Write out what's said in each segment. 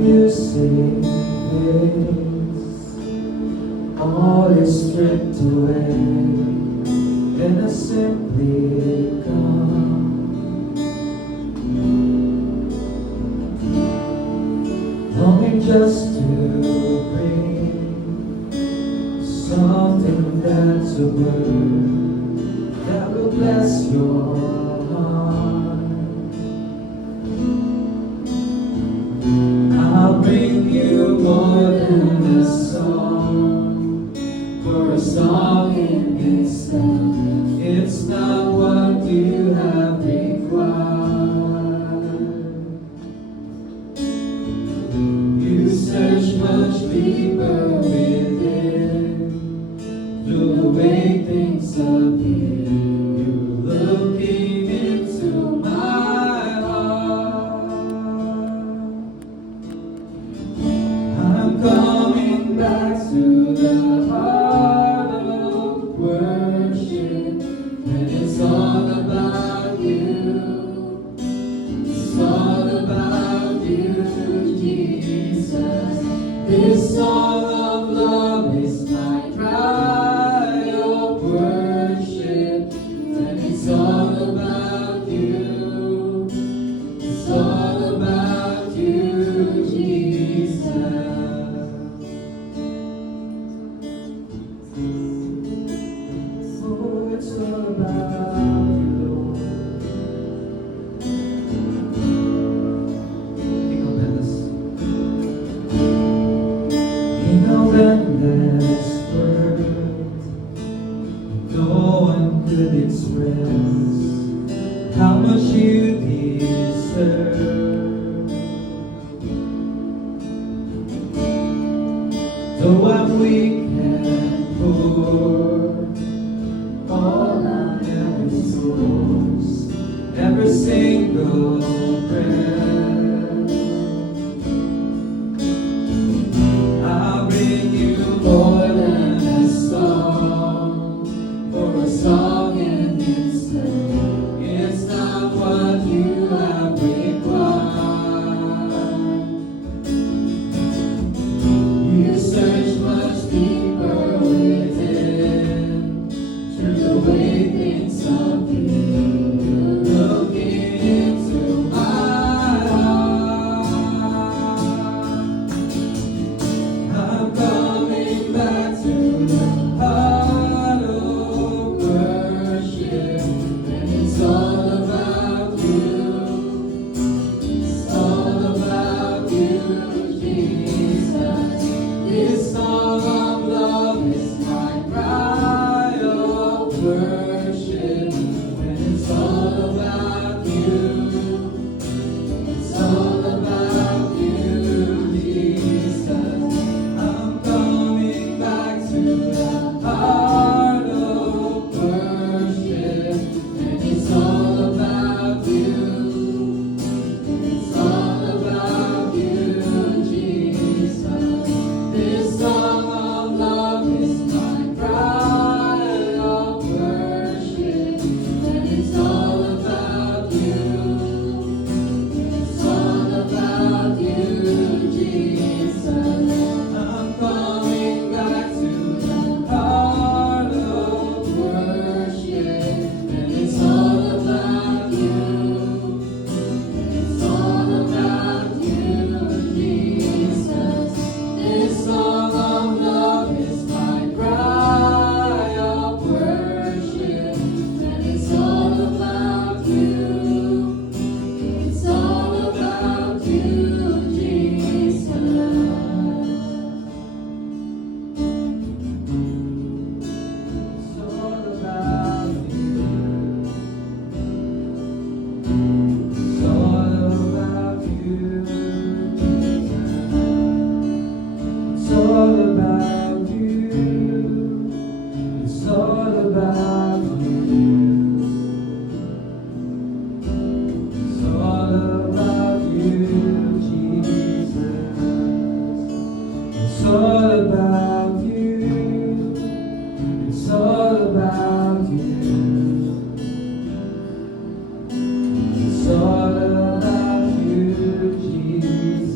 music fades, all is stripped away, and I simply come. Longing just to bring something that's a word that will bless your heart. I'll bring you more than a song, for a song in itself, it's not what you have required. You search much deeper within, through the way things appear, you're looking into my heart. I'm coming back to the heart of worship, and it's all about you. It's all about you, Jesus. This song of love is my cry of worship, and it's all about you. It's all about you, Jesus. Oh, it's all about you, Lord. King of endless, King of endless worth, no one could express how much you deserve. Though I'm weak and poor, all I am every single breath. I'll bring you more than a song, for a song in itself. It's not what you have required. You search much deeper within, through the way things appear. You're looking into my heart. I'm coming back to the heart of worship, and it's all about you. It's all about you, Jesus. This song of love is my cry of worship, and it's all about you. It's all about you, Jesus. I'm coming back to the heart of worship, and it's all about you. It's all about you, Jesus. This song of love is my cry of worship, and it's all about you. It's all about you, Jesus. I'm coming back to the heart of worship, and it's all about you. It's all about you, Jesus. This song of love is my cry of worship, and it's all about you. It's all about you, Jesus. It's all about you. It's all about you. It's all about you. It's all about you. It's all about you, Jesus. It's all about you. It's all about you. It's all about you, Jesus.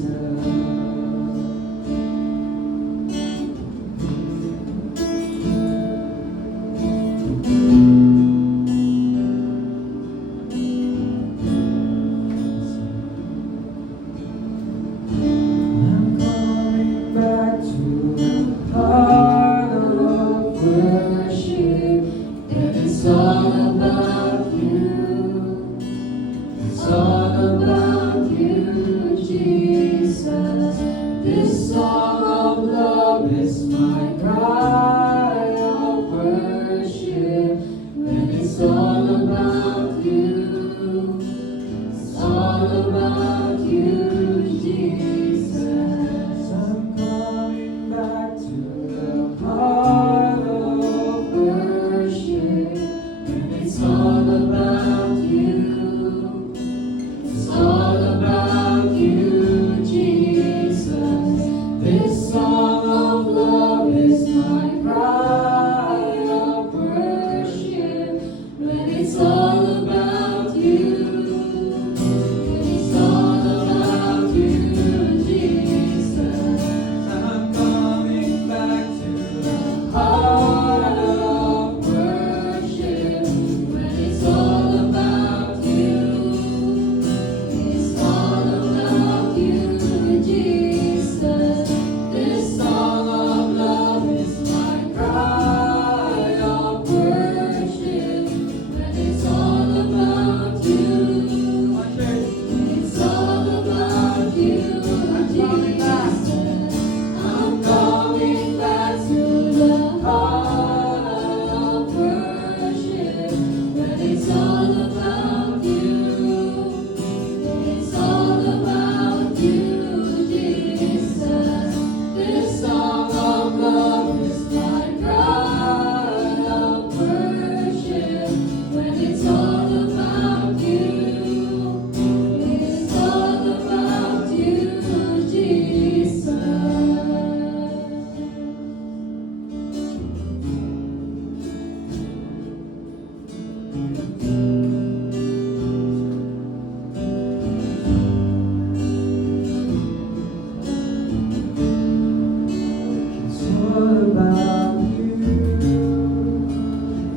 It's all about you.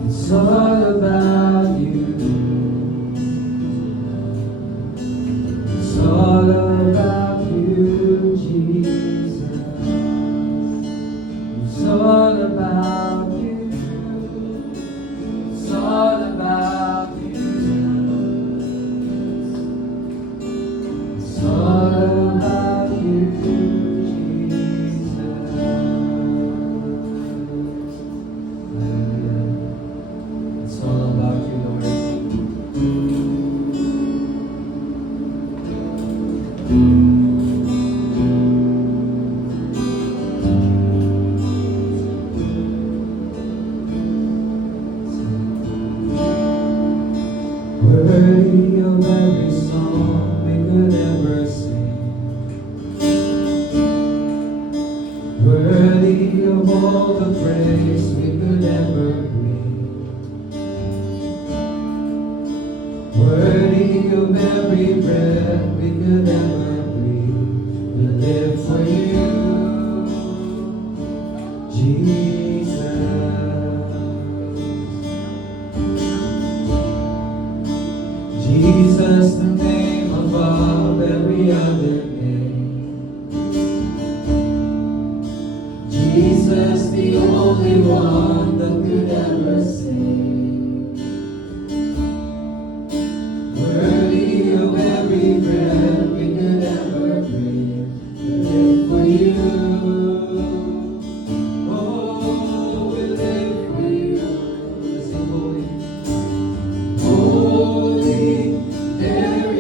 It's all about you. It's all about you, Jesus. It's all about you. It's all about you. It's all about you, Jesus. Hallelujah. It's all about you, Lord. Worthy of every song we could ever sing, worthy of all the praise we could ever bring, worthy of every breath we could ever breathe. We live for you, Jesus. Jesus, the name above every other name. Jesus, the only one that could ever save. Worthy of every breath we could ever breathe. We live for you. Oh, we live for you. Let's sing holy. Holy, there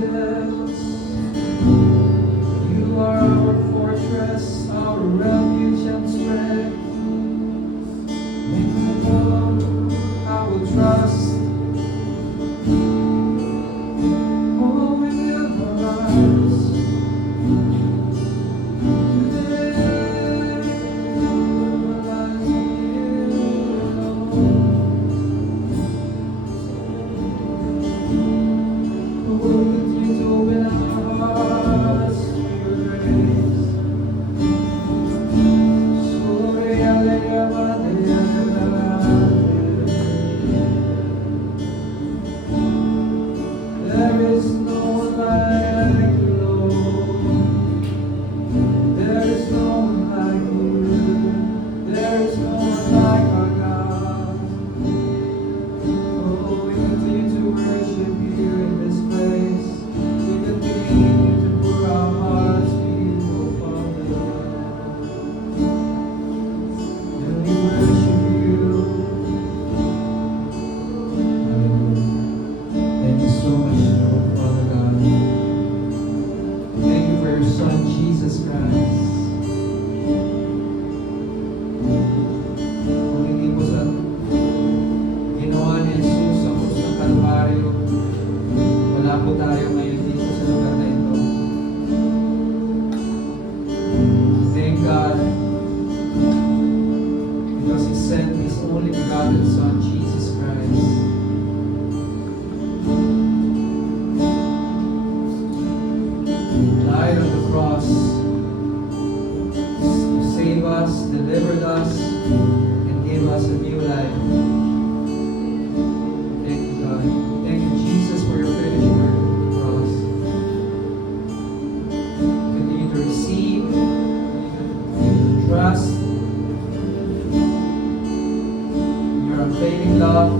Jesus. You are our fortress, our refuge and strength. In you alone I will trust. Oh, we live our lives today. Our lives in you alone. Oh, continue to open our hearts to your grace. There is no one like you, Lord. There is no one like you. There is no one like our God. Oh, we continue to worship you in this place. We continue to pour our hearts to you, oh Father. And we worship you. Thank you so much, Lord, Father God. Thank you for your Son, Jesus Christ. Kung hindi po sa ginawa ni Jesus sa krus ng Kalbaryo, wala po tayo ngayon dito sa lugar na ito. Thank God because He sent His only begotten Son, Jesus Christ. Died on the cross to save us, delivered us, and gave us a new life. Thank you, God. Thank you, Jesus, for your finished work on the cross. Continue to receive, continue to trust in your unfailing love.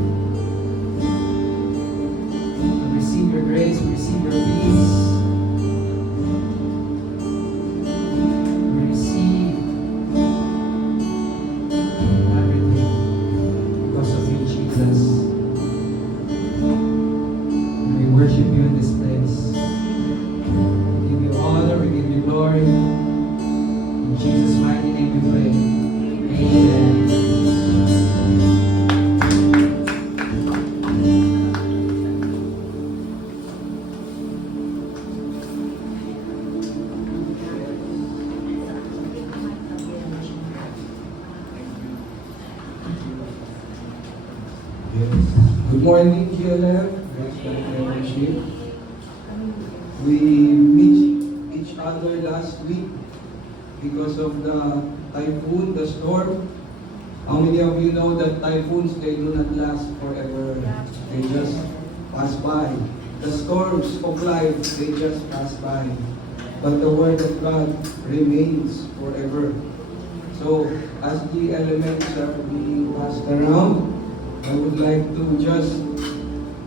We receive your grace, we receive your peace. We receive everything because of you, Jesus. And we worship you in this place. We give you honor, we give you glory. In Jesus' mighty name we pray. Amen. Good morning, GLF. Grace God Fellowship. We missed each other last week because of the typhoon, the storm. How many of you know that typhoons, they do not last forever? They just pass by. The storms of life, they just pass by. But the Word of God remains forever. So, as the elements are being passed around, I would like to just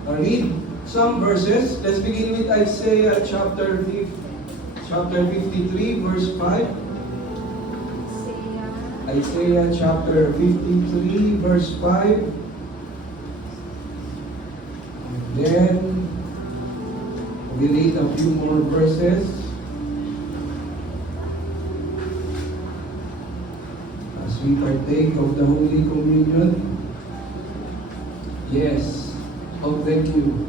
read some verses. Let's begin with Isaiah chapter 53, verse 5. Isaiah chapter 53, verse 5. And then we read a few more verses. As we partake of the Holy Communion. Yes. Oh, thank you.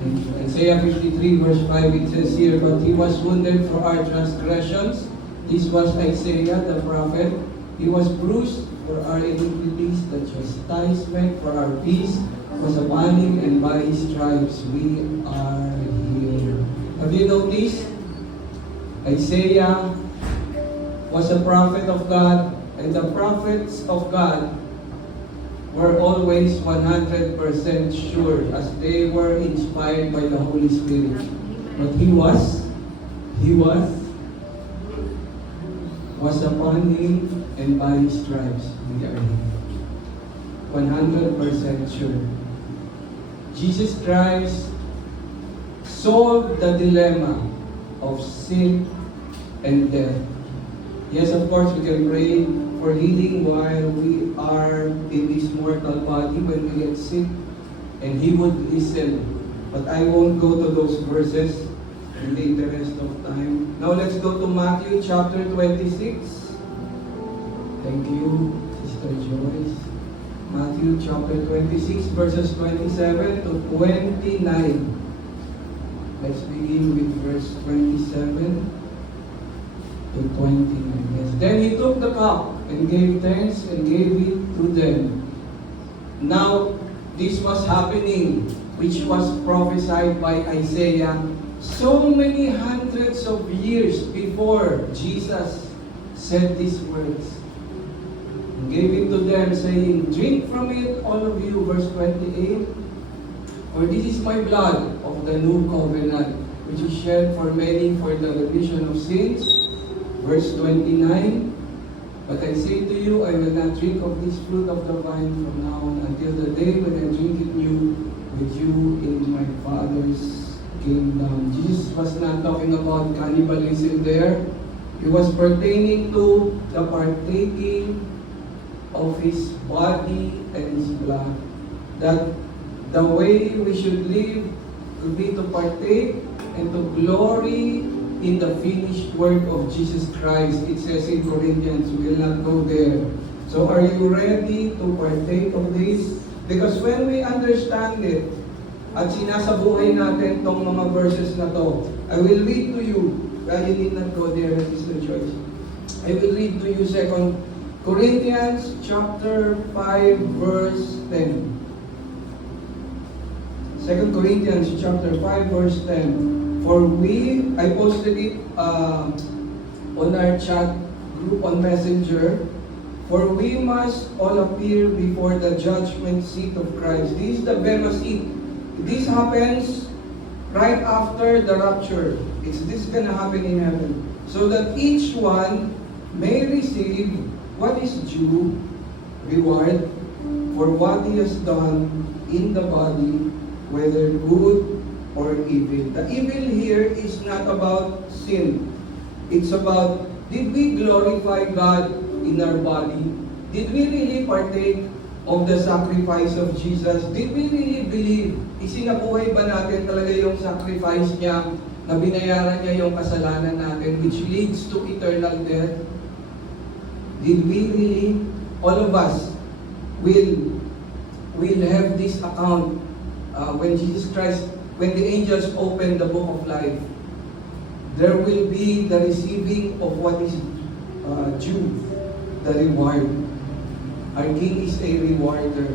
Thank you. Isaiah 53 verse 5, it says here, but He was wounded for our transgressions. This was Isaiah the prophet. He was bruised for our iniquities. The chastisement for our peace was upon Him, and by His stripes we are healed. Have you noticed? Isaiah was a prophet of God, and the prophets of God were always 100% sure as they were inspired by the Holy Spirit. But he was upon Him, and by His stripes we are healed. 100% sure. Jesus Christ solved the dilemma of sin and death. Yes, of course, we can pray for healing while we are in this mortal body when we get sick, and He would listen But I won't go to those verses in the interest of time. Now let's go to Matthew chapter 26. Thank you, Sister Joyce. Matthew chapter 26, verses 27 to 29. Let's begin with verse 27 to 29. Yes. Then he took the cup and gave thanks and gave it to them. Now, this was happening, which was prophesied by Isaiah so many hundreds of years before Jesus said these words. And gave it to them, saying, drink from it, all of you, verse 28. For this is my blood of the new covenant, which is shed for many for the remission of sins. Verse 29. But I say to you, I will not drink of this fruit of the vine from now on until the day when I drink it new with you in my Father's kingdom. Jesus was not talking about cannibalism there. He was pertaining to the partaking of His body and His blood. That the way we should live will be to partake and to glory in the finished work of Jesus Christ. It says in Corinthians, we will not go there. So are you ready to partake of this? Because when we understand it, at sinasabuhay natin tong mga verses na to, I will read to you, you need not go there, Sister Joyce. I will read to you 2 Corinthians chapter 5 verse 10. 2 Corinthians chapter 5 verse 10. For we, I posted it on our chat group on Messenger. For we must all appear before the judgment seat of Christ. This is the Bema seat. This happens right after the rapture. This is gonna happen in heaven. So that each one may receive what is due reward for what he has done in the body, whether good or evil. The evil here is not about sin. It's about, did we glorify God in our body? Did we really partake of the sacrifice of Jesus? Did we really believe? Isinabuhay ba natin talaga yung sacrifice niya na binayaran niya yung kasalanan natin, which leads to eternal death? Did we really, all of us, will have this account when Jesus Christ, when the angels open the book of life, there will be the receiving of what is due, the reward. Our King is a rewarder.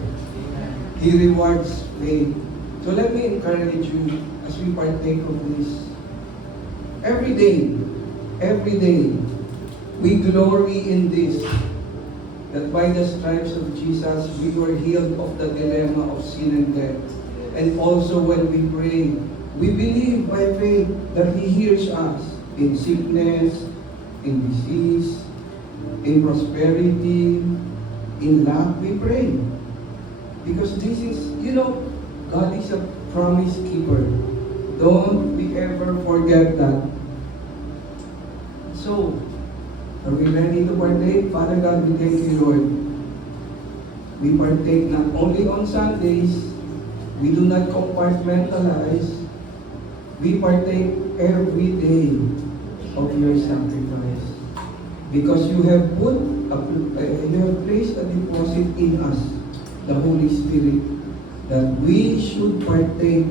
He rewards faith. So let me encourage you as we partake of this. Every day, we glory in this, that by the stripes of Jesus, we were healed of the dilemma of sin and death. And also when we pray, we believe by faith that He hears us in sickness, in disease, in prosperity, in lack. We pray. Because this is, God is a promise keeper. Don't we ever forget that. So, are we ready to partake? Father God, we thank you, Lord. We partake not only on Sundays. We do not compartmentalize. We partake every day of your sacrifice. Because you have placed a deposit in us, the Holy Spirit, that we should partake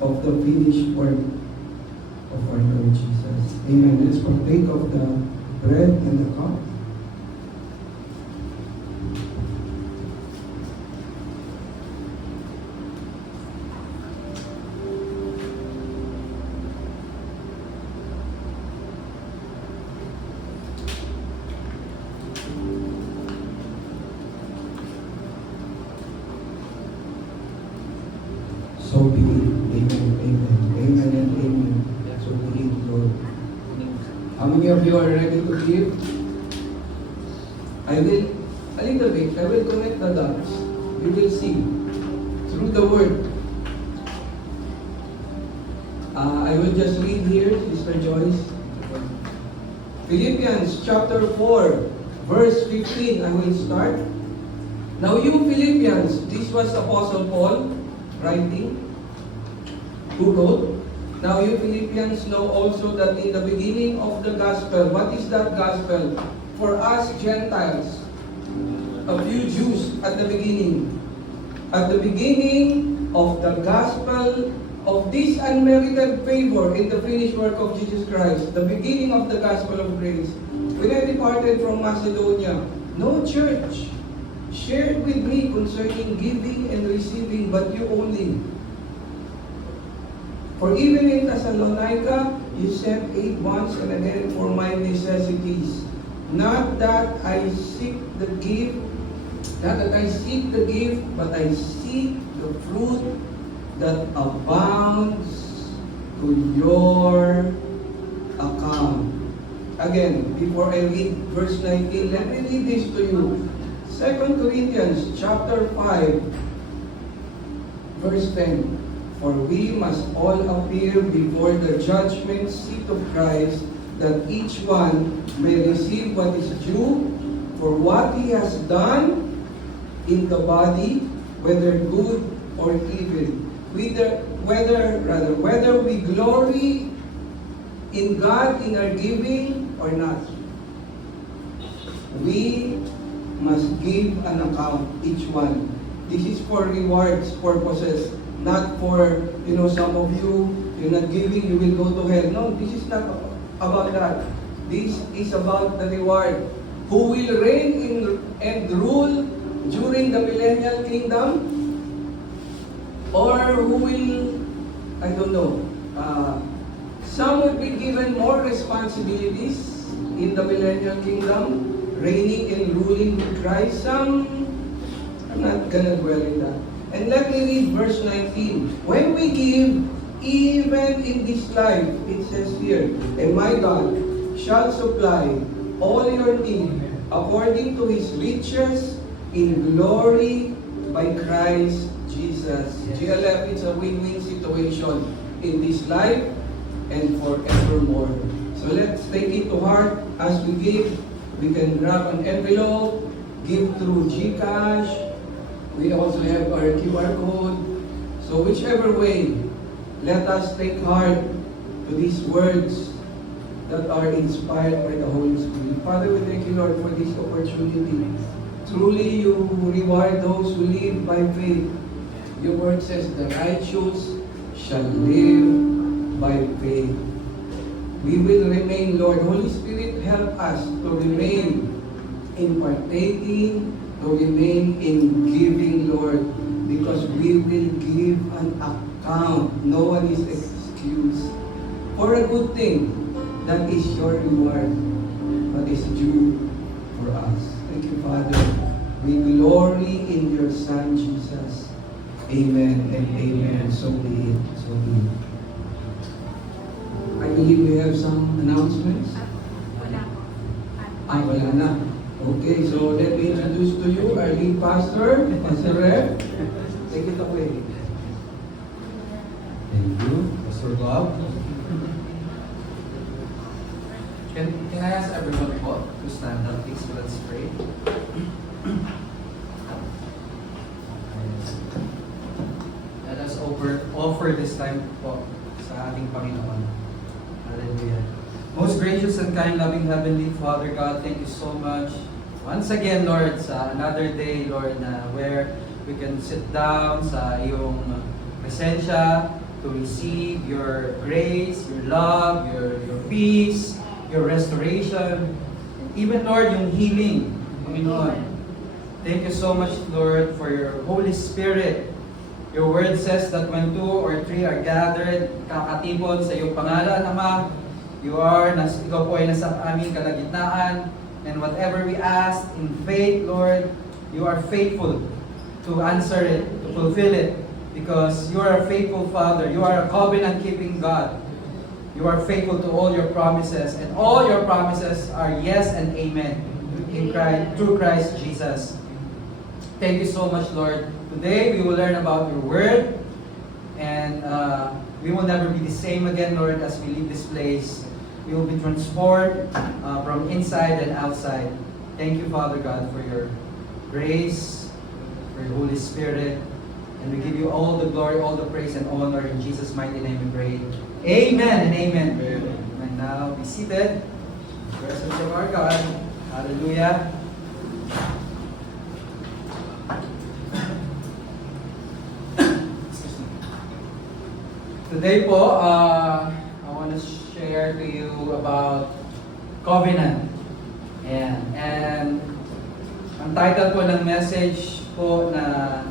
of the finished work of our Lord Jesus. Amen. Let's partake of the bread and the cup. So be it. Amen, amen, amen, and amen. So be it, Lord. How many of you are ready to give? I will connect the dots. You will see through the word. I will just read here, Sister Joyce. Philippians chapter 4, verse 15. I will start. Now you Philippians, this was Apostle Paul writing. who wrote, "Now you Philippians know also that in the beginning of the gospel," what is that gospel? For us Gentiles, a few Jews at the beginning of the gospel of this unmerited favor in the finished work of Jesus Christ, the beginning of the gospel of grace. When I departed from Macedonia, no church shared with me concerning giving and receiving, but you only. For even in Thessalonica, you sent aid once and again for my necessities. Not that I seek the gift, but I seek the fruit that abounds to your account. Again, before I read verse 19, let me read this to you. 2 Corinthians chapter 5, verse 10. For we must all appear before the judgment seat of Christ, that each one may receive what is due for what he has done in the body, whether good or evil. Whether we glory in God in our giving or not. We must give an account, each one. This is for rewards purposes, not for, some of you, you're not giving, you will go to hell. No, this is not about that. This is about the reward. Who will reign and rule during the millennial kingdom? Or who will, I don't know, some will be given more responsibilities in the millennial kingdom, reigning and ruling with Christ. Some, I'm not gonna dwell in that. And let me read verse 19. When we give, even in this life, it says here, and my God shall supply all your need according to His riches in glory by Christ Jesus. GLF, it's a win-win situation in this life and forevermore. So let's take it to heart as we give. We can grab an envelope, give through GCash. We also have our QR code. So whichever way, let us take heart to these words that are inspired by the Holy Spirit. Father, we thank you, Lord, for this opportunity. Truly, you reward those who live by faith. Your word says, the righteous shall live by faith. We will remain, Lord. Holy Spirit, help us to remain in partaking, to remain in giving, Lord, because we will give an account. No one is excused for a good thing that is your reward, but is due for us. Thank you, Father. We glory in your Son, Jesus. Amen and amen. So be it. So be it. I believe we have some announcements. Wala na. Okay, so let me introduce to you our lead pastor, Pastor Rev. Take it away. Thank you, Pastor Bob. Can I ask everyone to stand up, please? Let's pray. Let us offer this time po sa ating Panginoon. Hallelujah. Most gracious and kind, loving Heavenly Father God, thank you so much. Once again, Lord, sa another day, Lord, where we can sit down sa iyong presensya to receive your grace, your love, your peace, your restoration, even, Lord, yung healing, Panginoon. Thank you so much, Lord, for your Holy Spirit. Your word says that when 2 or 3 are gathered, kakatipon sa iyong pangalan, Ama, ikaw po ay nasa aming kalagitnaan, and whatever we ask in faith, Lord, you are faithful to answer it, to fulfill it, because you are a faithful Father. You are a covenant-keeping God. You are faithful to all your promises, and all your promises are yes and amen in Christ, through Christ Jesus. Thank you so much, Lord. Today, we will learn about your word, and we will never be the same again, Lord, as we leave this place. We will be transformed from inside and outside. Thank you, Father God, for your grace, for your Holy Spirit. And we give you all the glory, all the praise and honor. In Jesus' mighty name we pray. Amen and amen. And now be seated. Presence of our God. Hallelujah. Today po, I want to share to you about covenant. And ang title po ng message po na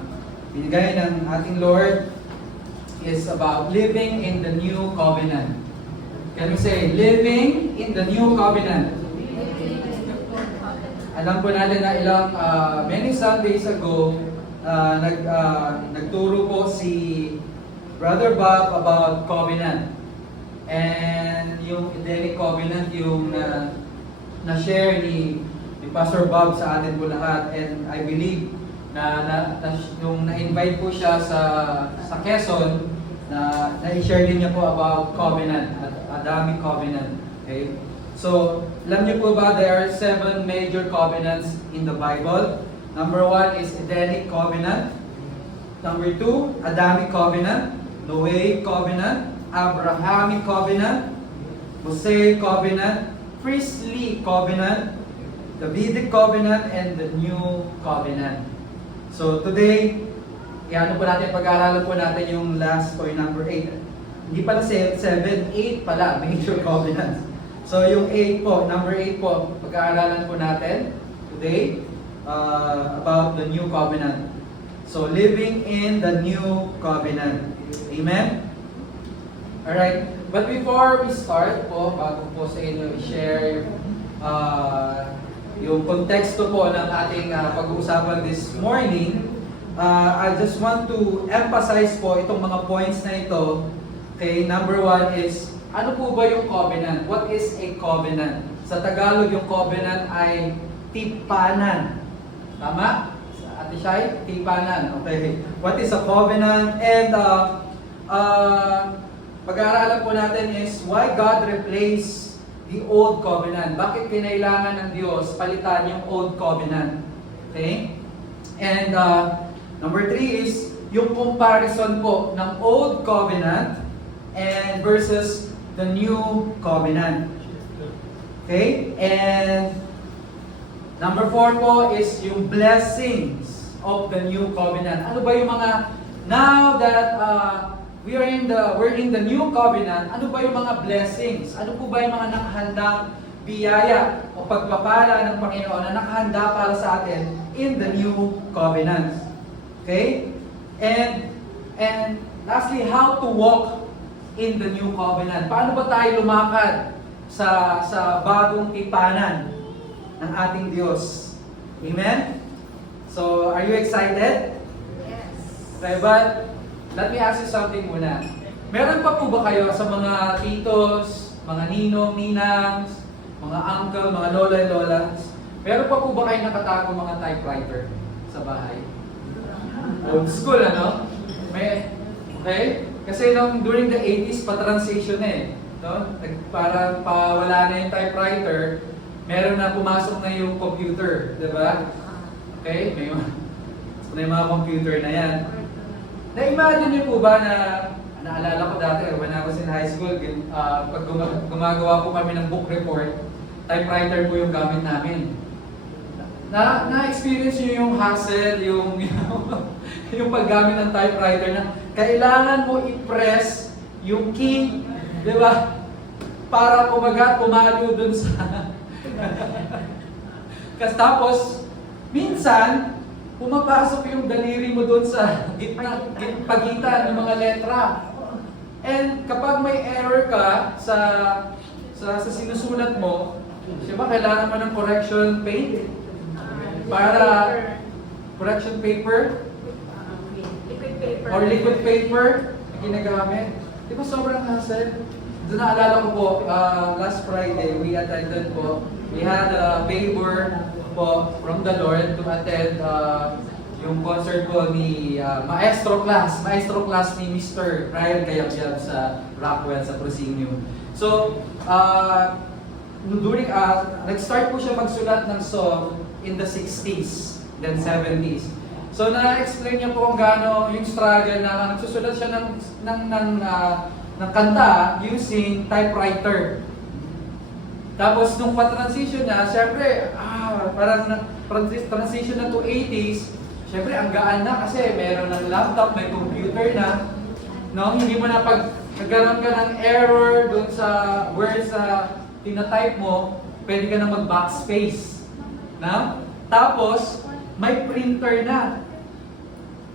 binigay ng ating Lord is about living in the new covenant. Can we say, living in the new covenant? Alam po natin na many Sundays ago, nagturo po si Brother Bob about covenant. And yung Edenic covenant, yung na-share ni Pastor Bob sa atin po lahat. And I believe nung na-invite po siya sa Quezon, na-share din niya po about covenant, Adamic covenant. Okay? So, alam niyo po ba, there are 7 major covenants in the Bible. Number 1 is Edenic covenant. Number 2, Adamic covenant. Noahic covenant, Abrahamic covenant, Mosaic covenant, priestly covenant, Davidic covenant, and the new covenant. So today, pag-aaralan po natin yung last or number 8. Hindi pala 7, 8 pala, major covenants. So yung 8 po, number 8 po, pag-aaralan po natin today about the new covenant. So living in the new covenant. Amen? Alright, but before we start po, bago po sa inyo i-share yung konteksto po ng ating pag-uusapan this morning, I just want to emphasize po itong mga points na ito. Okay, number 1 is, ano po ba yung covenant? What is a covenant? Sa Tagalog, yung covenant ay tipanan. Tama? Ate Shai, tipanan. Okay. What is a covenant? And pag-aaralan po natin is why God replaced the old covenant. Bakit kinailangan ng Diyos palitan yung old covenant? Okay? And number 3 is yung comparison po ng old covenant and versus the new covenant. Okay? And number 4 po is yung blessings of the new covenant. Ano ba yung mga, now that we're in the new covenant, ano ba yung mga blessings? Ano po ba yung mga nakahandang biyaya o pagpapala ng Panginoon na nakahanda para sa atin in the new covenant? Okay? And lastly, how to walk in the new covenant. Paano ba tayo lumakad sa bagong tipanan ng ating Diyos? Amen? So, are you excited? Yes. Okay, but let me ask you something muna. Meron pa po ba kayo sa mga titos, mga ninong, ninangs, mga uncle, mga lola, lolas? Meron pa po ba kayo nakatago mga typewriter sa bahay? Old school, ano? Okay? Kasi during the 80s, pa-transition no? Para wala na yung typewriter, meron na pumasok na yung computer, di ba? Okay? May mga computer na yan. Na-imagine niyo po ba na, naalala ko dati, when I was in high school, pag gumagawa po kami ng book report, typewriter po yung gamit namin. Na-experience niyo yung hassle, yung paggamit ng typewriter na kailangan mo i-press yung key, di ba? Para pumalo dun sa... Tapos, minsan, pumapasok yung daliri mo dun sa pagitan ng mga letra. And kapag may error ka sa sinusulat mo, diba, kailangan mo ng correction paint correction paper Liquid paper. or liquid paper na ginagamit. Di ba sobrang hassle? Doon naalala ko po, last Friday, we attended po, we had a favor po from the Lord to attend yung concert po ni Maestro class ni Mr. Ryan Cayabyab sa Rockwell, sa Proscenio. So, nag-start po siya magsulat ng song in the 60s, then 70s. So na-explain niya po kung gaano yung struggle na nagsusulat siya ng kanta using typewriter. Tapos nung pa-transition niya, syempre, parang transition na to 80s, syempre ang gaan na kasi meron ng laptop, may computer na, no? Hindi mo na pag nagkaroon ka ng error doon sa words sa tinatype mo, pwede ka na mag-backspace. Na? Tapos, may printer na.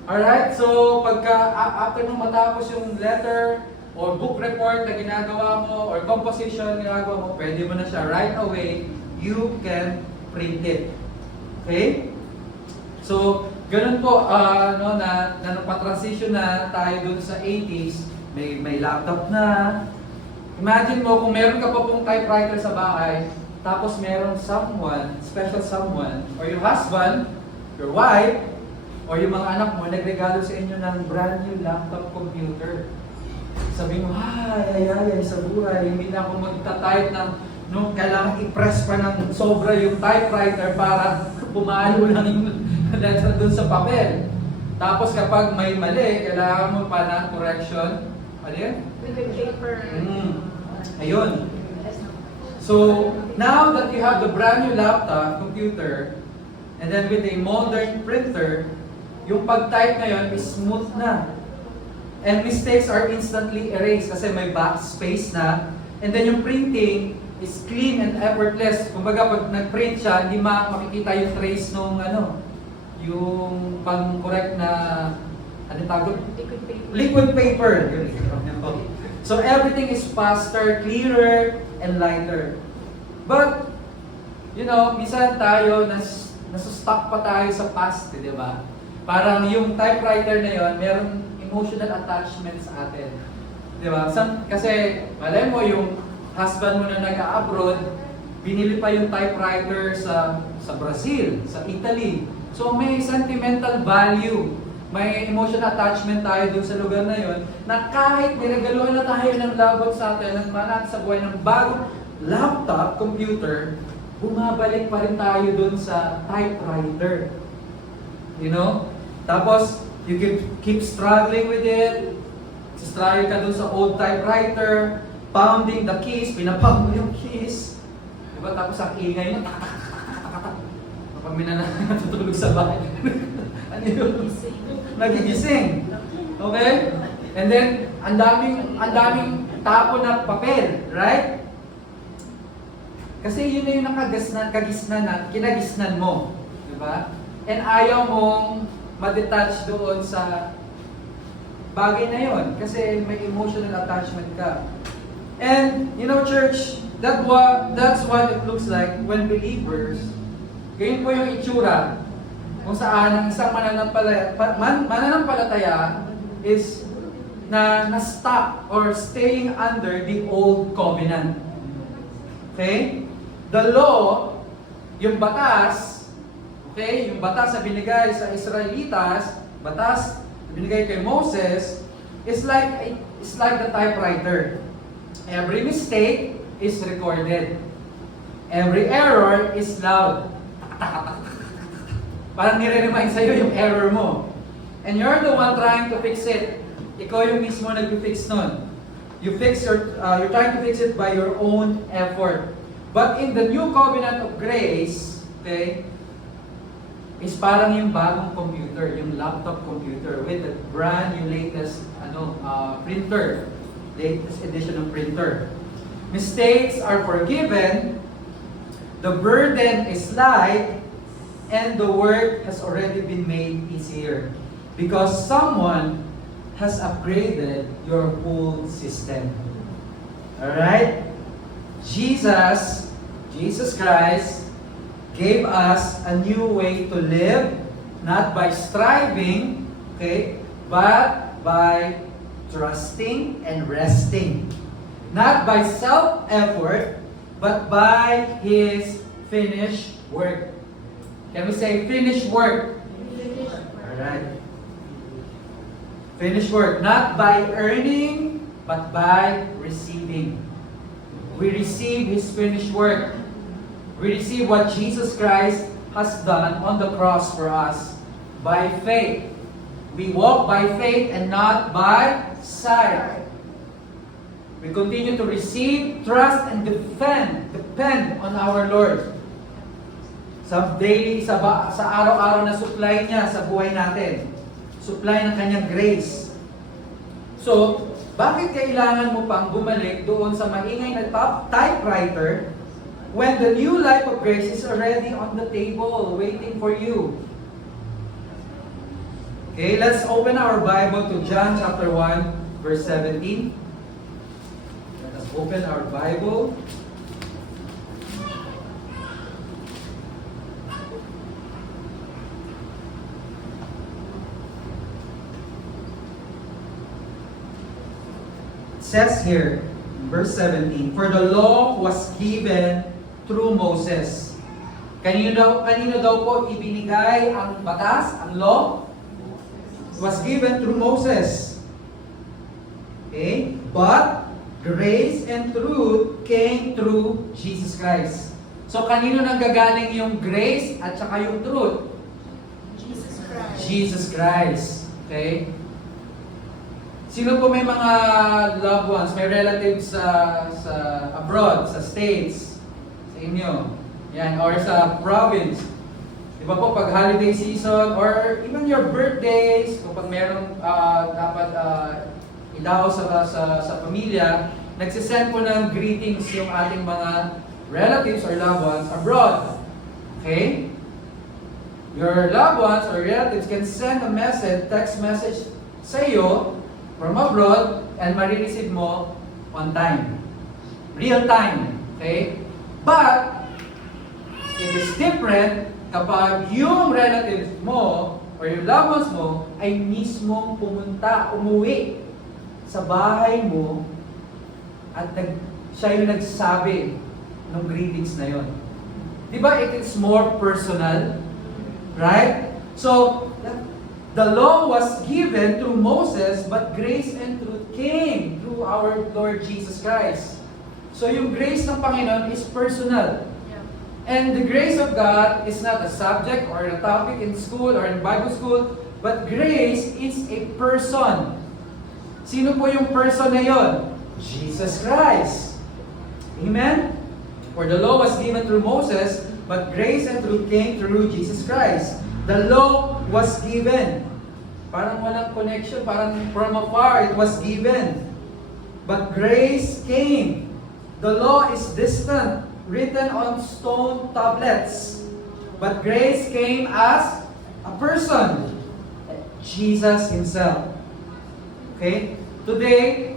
Alright? So, after nung matapos yung letter, or book report na ginagawa mo, or composition na ginagawa mo, pwede mo na siya right away, you can print it. Okay? So, ganun po, na napatransition na tayo dun sa 80s, may laptop na. Imagine mo, kung meron ka pa pong typewriter sa bahay, tapos meron someone, special someone, or your husband, your wife, or yung mga anak mo, nagregalo sa inyo ng brand new laptop computer. Sabi mo, ay, sa buhay, hindi na ako magta-type ng, kailangan i-press pa ng sobra yung typewriter para pumalo lang yung letter dun sa papel. Tapos kapag may mali, kailangan mo pa ng correction. Ano yun? With the paper. Ayun. So, now that you have the brand new laptop, computer, and then with a modern printer, yung pag-type ngayon is smooth na. And mistakes are instantly erased kasi may backspace na. And then yung printing is clean and effortless. Kumbaga pag nag-print siya, hindi makikita yung trace nung yung pang-correct na, ano tawag? Liquid paper. Liquid paper. So everything is faster, clearer, and lighter. But, minsan tayo, nasa-stuck pa tayo sa past, di ba? Parang yung typewriter na yon, meron emotional attachment sa atin. Di ba? Kasi, malay mo, yung husband mo na nag-abroad, binili pa yung typewriter sa Brazil, sa Italy. So, may sentimental value. May emotional attachment tayo dun sa lugar na yon, na kahit niregaluhan na tayo ng labot sa atin, ng manat sa buhay ng bagong laptop, computer, bumabalik pa rin tayo dun sa typewriter. Tapos, you keep struggling with it. Struggle ka dun sa old typewriter, pounding the keys, pinapound mo yung keys. Diba? Tapos ang ingay mo, kapag natutulog sa bahay. Ano yun? Nagigising. Okay? And then, ang daming tapo na papel, right? Kasi yun na yung kinagisnan mo. Diba? And ayaw mong ma-detach doon sa bagay na yon kasi may emotional attachment ka. And, church, that's what it looks like when believers, ganyan po yung itsura kung saan ang isang mananampalataya is na-stuck or staying under the old covenant. Okay? The law, yung batas, okay, yung batas na binigay sa Israelitas, batas na binigay kay Moses, is like the typewriter. Every mistake is recorded. Every error is loud. Parang nire-remind sa'yo yung error mo. And you're the one trying to fix it. Ikaw yung mismo nag-fix nun. You're trying to fix it by your own effort. But in the new covenant of grace, okay, is parang yung bagong computer, yung laptop computer with the brand new latest printer, latest edition of printer. Mistakes are forgiven, the burden is light, and the work has already been made easier because someone has upgraded your whole system. Alright? Jesus Christ gave us a new way to live, not by striving, okay, but by trusting and resting. Not by self-effort, but by His finished work. Can we say finished work? Alright. Finished work. Not by earning, but by receiving. We receive His finished work. We receive what Jesus Christ has done on the cross for us. by faith. We walk by faith and not by sight. We continue to receive, trust, and depend on our Lord. Sa daily, sa araw-araw na supply niya sa buhay natin. Supply ng kanyang grace. So, bakit kailangan mo pang bumalik doon sa maingay na typewriter when the new life of grace is already on the table waiting for you? Okay, let's open our Bible to John chapter 1, verse 17. Let us open our Bible. It says here, verse 17, for the law was given through Moses. Kanino daw po ibinigay ang batas, ang law? Was given through Moses. Okay? But grace and truth came through Jesus Christ. So kanino nanggagaling yung grace at saka yung truth? Jesus Christ. Jesus Christ. Okay? Sino po may mga loved ones, may relatives sa abroad, sa States, sa inyo? Yan, or sa province. Di ba po, pag holiday season, or even your birthdays, kapag merong dapat idaho sa pamilya, nagsisend po ng greetings yung ating mga relatives or loved ones abroad. Okay? Your loved ones or relatives can send a message, text message sa iyo from abroad, and marireceive mo on time. Real time. Okay? But, it is different kapag yung relatives mo or yung loved ones mo ay mismong pumunta, umuwi sa bahay mo at siya yung nagsabi ng greetings na yon. Di ba it is more personal? Right? So, the law was given through Moses, but grace and truth came through our Lord Jesus Christ. So yung grace ng Panginoon is personal. And the grace of God is not a subject or a topic in school or in Bible school, but grace is a person. Sino po yung person na yon? Jesus Christ. Amen? For the law was given through Moses, but grace and truth came through Jesus Christ. The law was given. Parang walang connection, parang from afar it was given. But grace came. The law is distant, written on stone tablets. But grace came as a person, Jesus Himself. Okay? Today,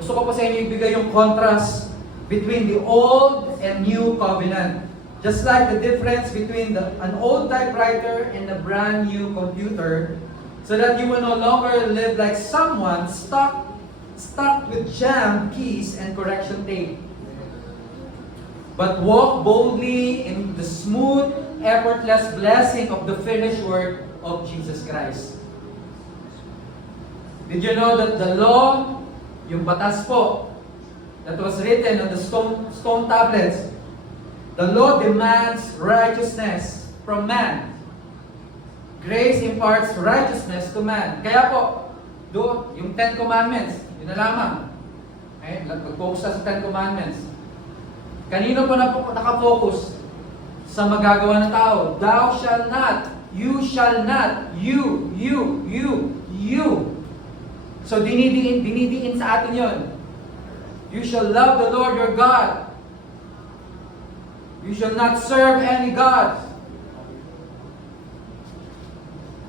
gusto ko po sa inyo ibigay yung contrast between the old and new covenant. Just like the difference between an old typewriter and a brand new computer, so that you will no longer live like someone stuck with jammed keys and correction tape, but walk boldly in the smooth, effortless blessing of the finished work of Jesus Christ. Did you know that the law, yung batas po, that was written on the stone tablets, the law demands righteousness from man. Grace imparts righteousness to man. Kaya po, doon, yung 10 Commandments, yun na lamang. Okay? Mag-focus sa 10 Commandments. Kanino po nakafocus? Sa magagawa ng tao. Thou shall not. You shall not. You. So dinidiin sa atin yon. You shall love the Lord your God. You shall not serve any gods.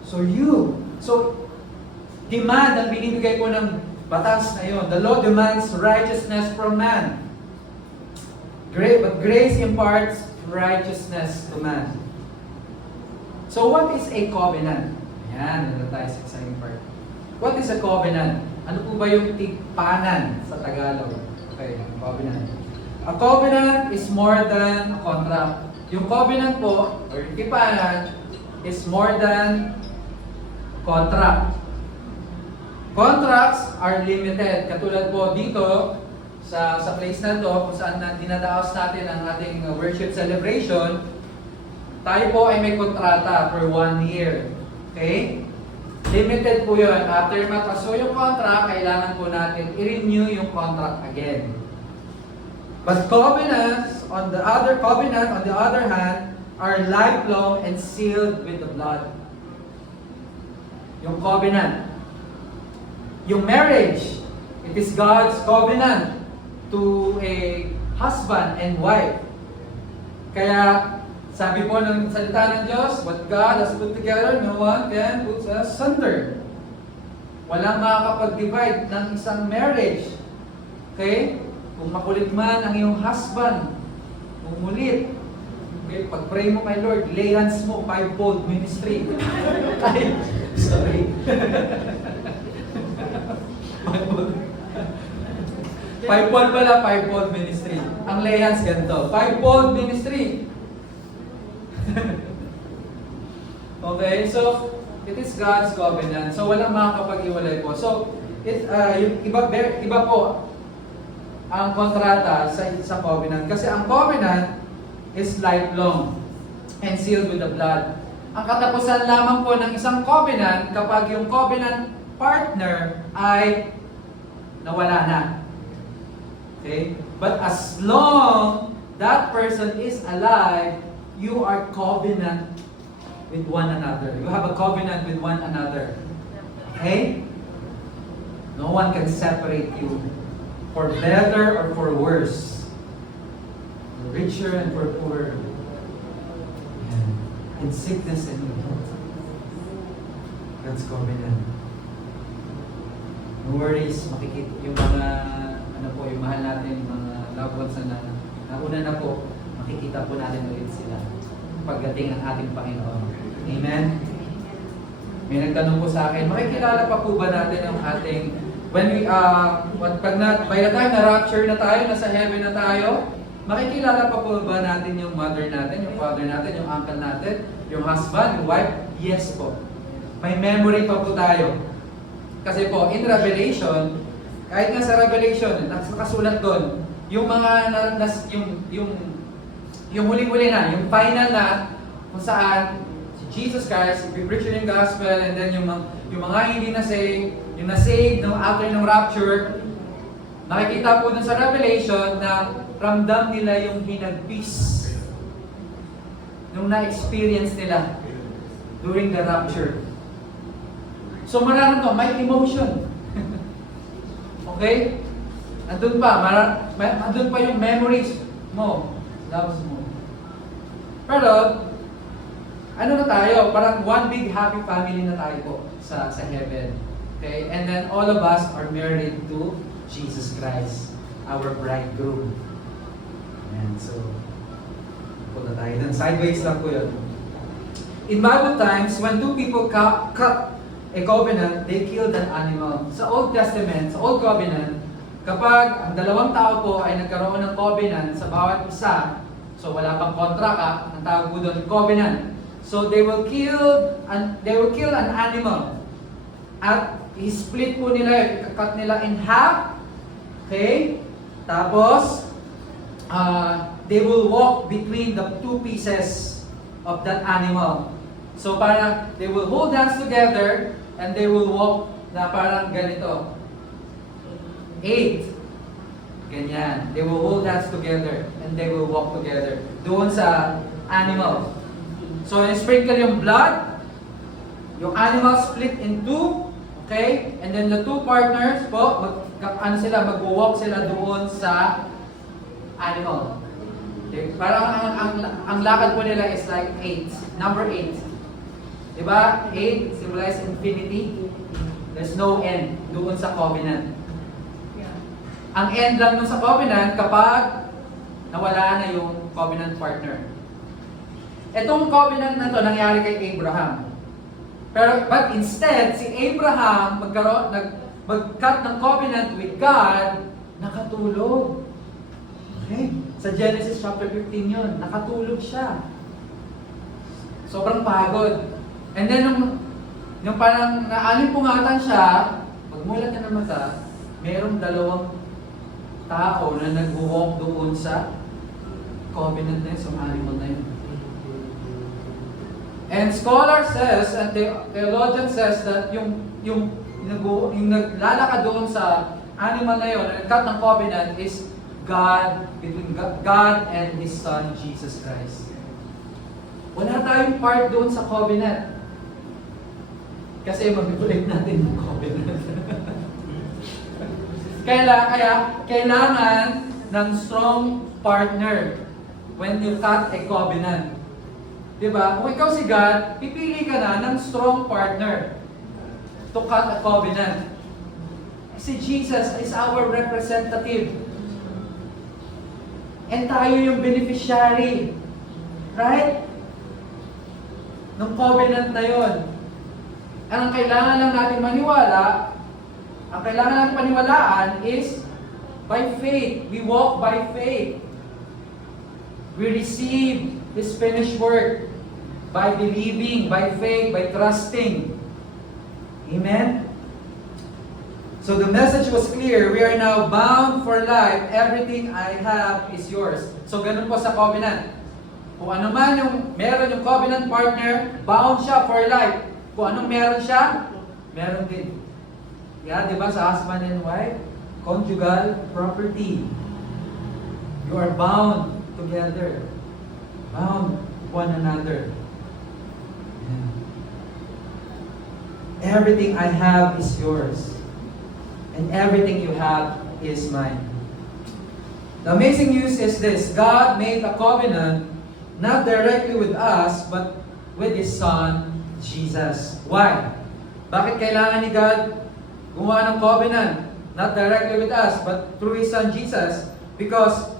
So demand ang binibigay po ng batas na yon. The law demands righteousness from man. But grace imparts righteousness to man. So what is a covenant? Yan, ano tayo sa exciting part. What is a covenant? Ano po ba yung tigpanan sa Tagalog? Okay, covenant. A covenant is more than a contract. Yung covenant po, or yung tigpanan, is more than contract. Contracts are limited. Katulad po dito, sa place na to, kung saan dinadaos natin ang ating worship celebration, tayo po ay may kontrata for 1 year. Okay? Limited po yun. After mataso yung contract, kailangan po natin i-renew yung contract again. But covenants, on the other hand, are lifelong and sealed with the blood. Yung covenant. Yung marriage, it is God's covenant to a husband and wife. Kaya, sabi po ng salita ng Diyos, what God has put together, no one can put asunder. Walang makakapag-divide ng isang marriage. Okay? Kung makulit man ang iyong husband, umulit. Okay? Pag-pray mo kay Lord, lay hands mo, fivefold ministry. Ay, sorry. Fivefold pala, fivefold ministry. Ang lay hands ganito. Fivefold ministry. Okay, so it is God's covenant. So walang makakapag-iwalay po. So yung iba po ang kontrata sa covenant kasi ang covenant is lifelong and sealed with the blood. Ang katapusan lamang po ng isang covenant kapag yung covenant partner ay nawala na. Okay? But as long that person is alive, you are covenant with one another. You have a covenant with one another. Okay? No one can separate you for better or for worse. For richer and for poorer. In sickness and in health. God's covenant. No worries, makikita yung mga yung mahal natin, yung mga loved ones na nauna na po, makikita po natin ulit sila pagdating ng ating Panginoon. Amen? May nagtanong po sa akin, makikilala pa po ba natin ang ating, by the time na rapture na tayo, nasa heaven na tayo, makikilala pa po ba natin yung mother natin, yung father natin, yung uncle natin, yung husband, yung wife? Yes po. May memory pa po tayo. Kasi po, in Revelation, kahit nga sa Revelation, nakasulat doon, yung mga, yung huling-huli na, yung final na, kung saan si Jesus Christ, i-preach yung gospel, and then yung mga hindi na-save, yung na-save after ng rapture, nakikita po dun sa Revelation na ramdam nila yung hinagpis nung na-experience nila during the rapture. So marami to, may emotion. Okay? Andun pa yung memories mo, loves mo. Pero, ano na tayo? Parang one big happy family na tayo po sa heaven. Okay? And then all of us are married to Jesus Christ, our bridegroom. And so, punta tayo dun. Sideways lang po yun. In Bible times, when two people cut a covenant, they killed an animal. Sa Old Testament, sa Old Covenant, kapag ang dalawang tao po ay nagkaroon ng covenant sa bawat isa, so wala pang kontraka, ang tawag po doon, covenant. So they will kill an animal. At i-split po nila, i-cut nila in half. Okay? Tapos, they will walk between the two pieces of that animal. So parang they will hold hands together and they will walk na parang ganito. 8. Ganyan. They will hold hands together and they will walk together. Doon sa animal. So sprinkle yung blood. Yung animal split in two. Okay? And then the two partners po, mag-walk sila doon sa animal. Okay? Parang ang lakad po nila is like 8. Number 8. Diba? 8 symbolizes infinity. There's no end doon sa covenant. Ang end lang dun sa covenant kapag nawala na yung covenant partner. Etong covenant na to nangyari kay Abraham. But instead, si Abraham mag-cut ng covenant with God, nakatulog. Okay? Sa Genesis chapter 15 yun, nakatulog siya. Sobrang pagod. And then, nung parang naalimpungatan siya, pagmulat na ng mata, mayroong dalawang tao na nag-walk doon sa covenant na yun, sa animal na yun. And scholar says, and theologian says that yung naglalakad doon sa animal na yun, nag-cut ng covenant is God, between God and His Son, Jesus Christ. Wala tayong part doon sa covenant. Kasi mag-break natin yung covenant. Kaya kailangan ng strong partner when you cut a covenant. Diba? Kung ikaw si God, pipili ka na ng strong partner to cut a covenant. Si Jesus is our representative. And tayo yung beneficiary. Right? Ng covenant na yon. Ang kailangan lang natin maniwala, ang kailangan natin paniwalaan is by faith. We walk by faith. We receive His finished work by believing, by faith, by trusting. Amen? So the message was clear. We are now bound for life. Everything I have is yours. So ganun po sa covenant. Kung ano man yung meron yung covenant partner, bound siya for life. Kung anong meron siya, meron din. Yeah, di ba sa husband and wife? Conjugal property. You are bound together. Bound one another. Yeah. Everything I have is yours. And everything you have is mine. The amazing news is this. God made a covenant not directly with us, but with His Son, Jesus. Why? Bakit kailangan ni God gumawa ng covenant? Not directly with us, but through His Son, Jesus. Because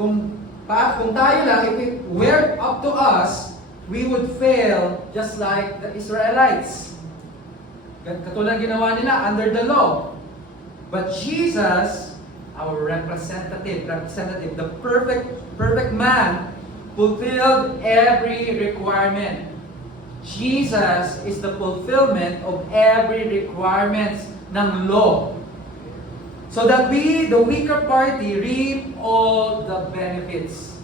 kung tayo lang, if it were up to us, we would fail just like the Israelites. Katulad ginawa nila under the law. But Jesus, our representative, the perfect man, fulfilled every requirement. Jesus is the fulfillment of every requirement ng law. So that we, the weaker party, reap all the benefits.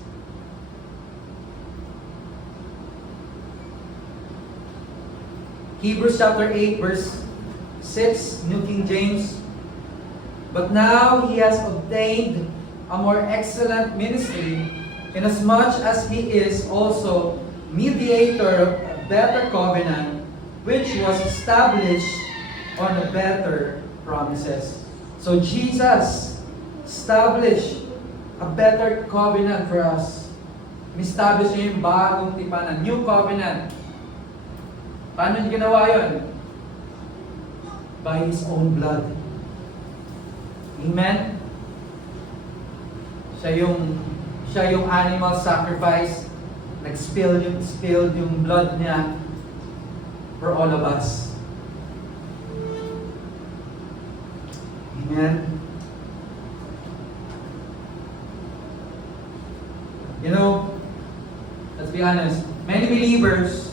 Hebrews chapter 8 verse 6, New King James. But now He has obtained a more excellent ministry, inasmuch as He is also mediator of a better covenant, which was established on a better promises. So Jesus established a better covenant for us. Establish niya yung bagong tipanan, new covenant. Paano niya ginawa yun? By His own blood. Amen? Siya yung animal sacrifice, nag-spilled yung blood niya for all of us. Amen? You know, let's be honest, many believers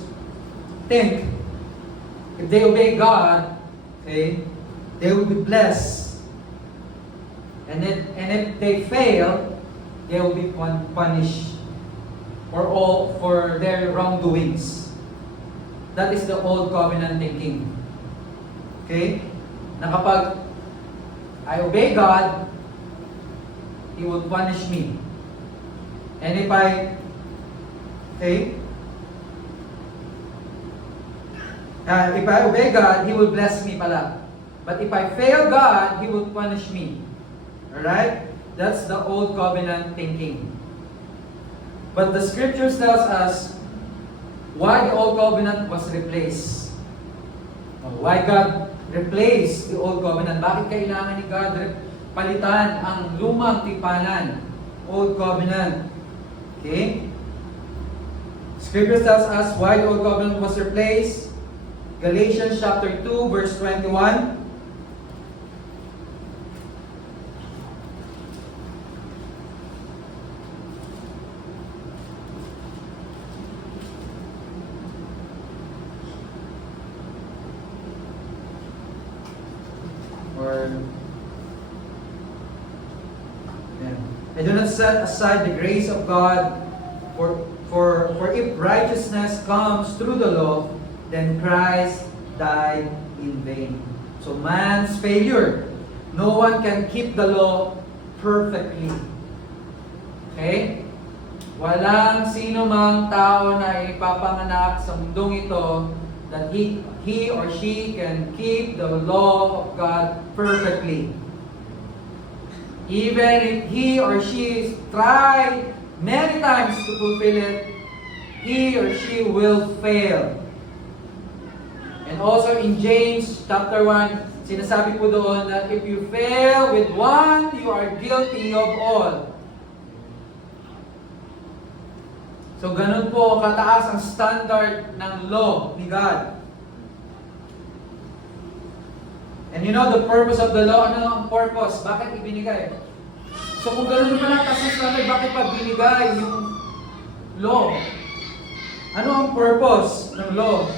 think if they obey God, okay, they will be blessed. And if they fail, they will be punished for their wrongdoings. That is the old covenant thinking. Okay? Na kapag I obey God, He will punish me. And if I obey God, He will bless me pala. But if I fail God, He will punish me. Alright? That's the old covenant thinking. But the scriptures tells us why the old covenant was replaced. Why God replaced the old covenant. Bakit kailangan ni God palitan ang lumang tipanan? Old covenant. Okay? Scripture tells us why the old covenant was replaced. Galatians chapter 2 verse 21. I do not set aside the grace of God, for For if righteousness comes through the law, then Christ died in vain. So man's failure. No one can keep the law perfectly. Okay? Walang sino mang tao na ipapanganak sa mundong ito that he or she can keep the law of God perfectly. Even if he or she try many times to fulfill it, he or she will fail. And also in James chapter 1, sinasabi po doon that if you fail with one, you are guilty of all. So ganun po kataas ang standard ng law ni God. And you know the purpose of the law, ano ang purpose? Bakit ibinigay? So kung ganun pala kataas ang standard, bakit pa binigay yung law? Ano ang purpose ng law?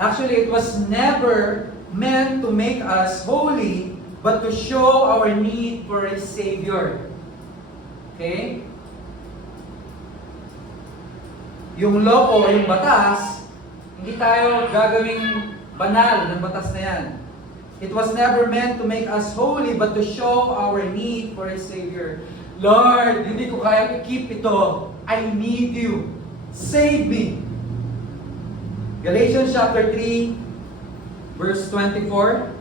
Actually, it was never meant to make us holy, but to show our need for a Savior. Okay? Yung law o yung batas, hindi tayo gagawing banal ng batas na yan. It was never meant to make us holy, but to show our need for a Savior. Lord, hindi ko kaya i-keep ito. I need you. Save me. Galatians chapter 3, verse 24.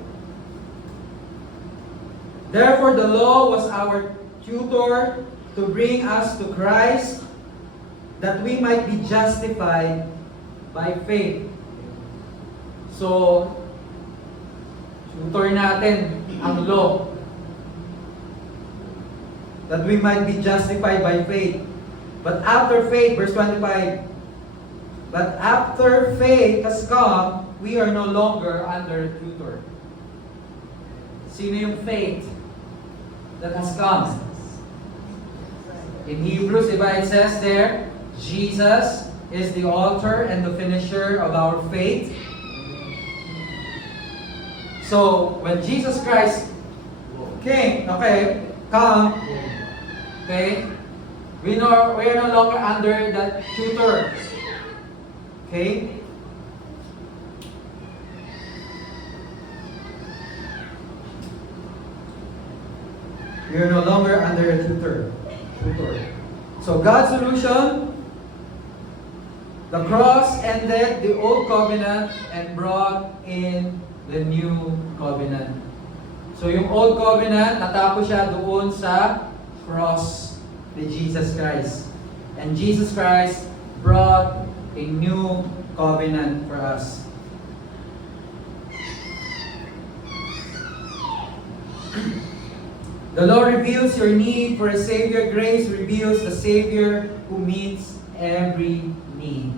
Therefore the law was our tutor to bring us to Christ, that we might be justified by faith. So, tutor natin ang law. That we might be justified by faith. But after faith, verse 25, but after faith has come, we are no longer under tutor. Sino yung faith that has come? In Hebrews, diba, it says there, Jesus is the author and the finisher of our faith. So, when Jesus Christ came, come, we are no longer under that tutor. Okay? We are no longer under a tutor. So God's solution, the cross ended the old covenant and brought in the new covenant. So yung old covenant, natapos siya doon sa cross ni Jesus Christ. And Jesus Christ brought a new covenant for us. The law reveals your need for a Savior. Grace reveals the Savior who meets every need.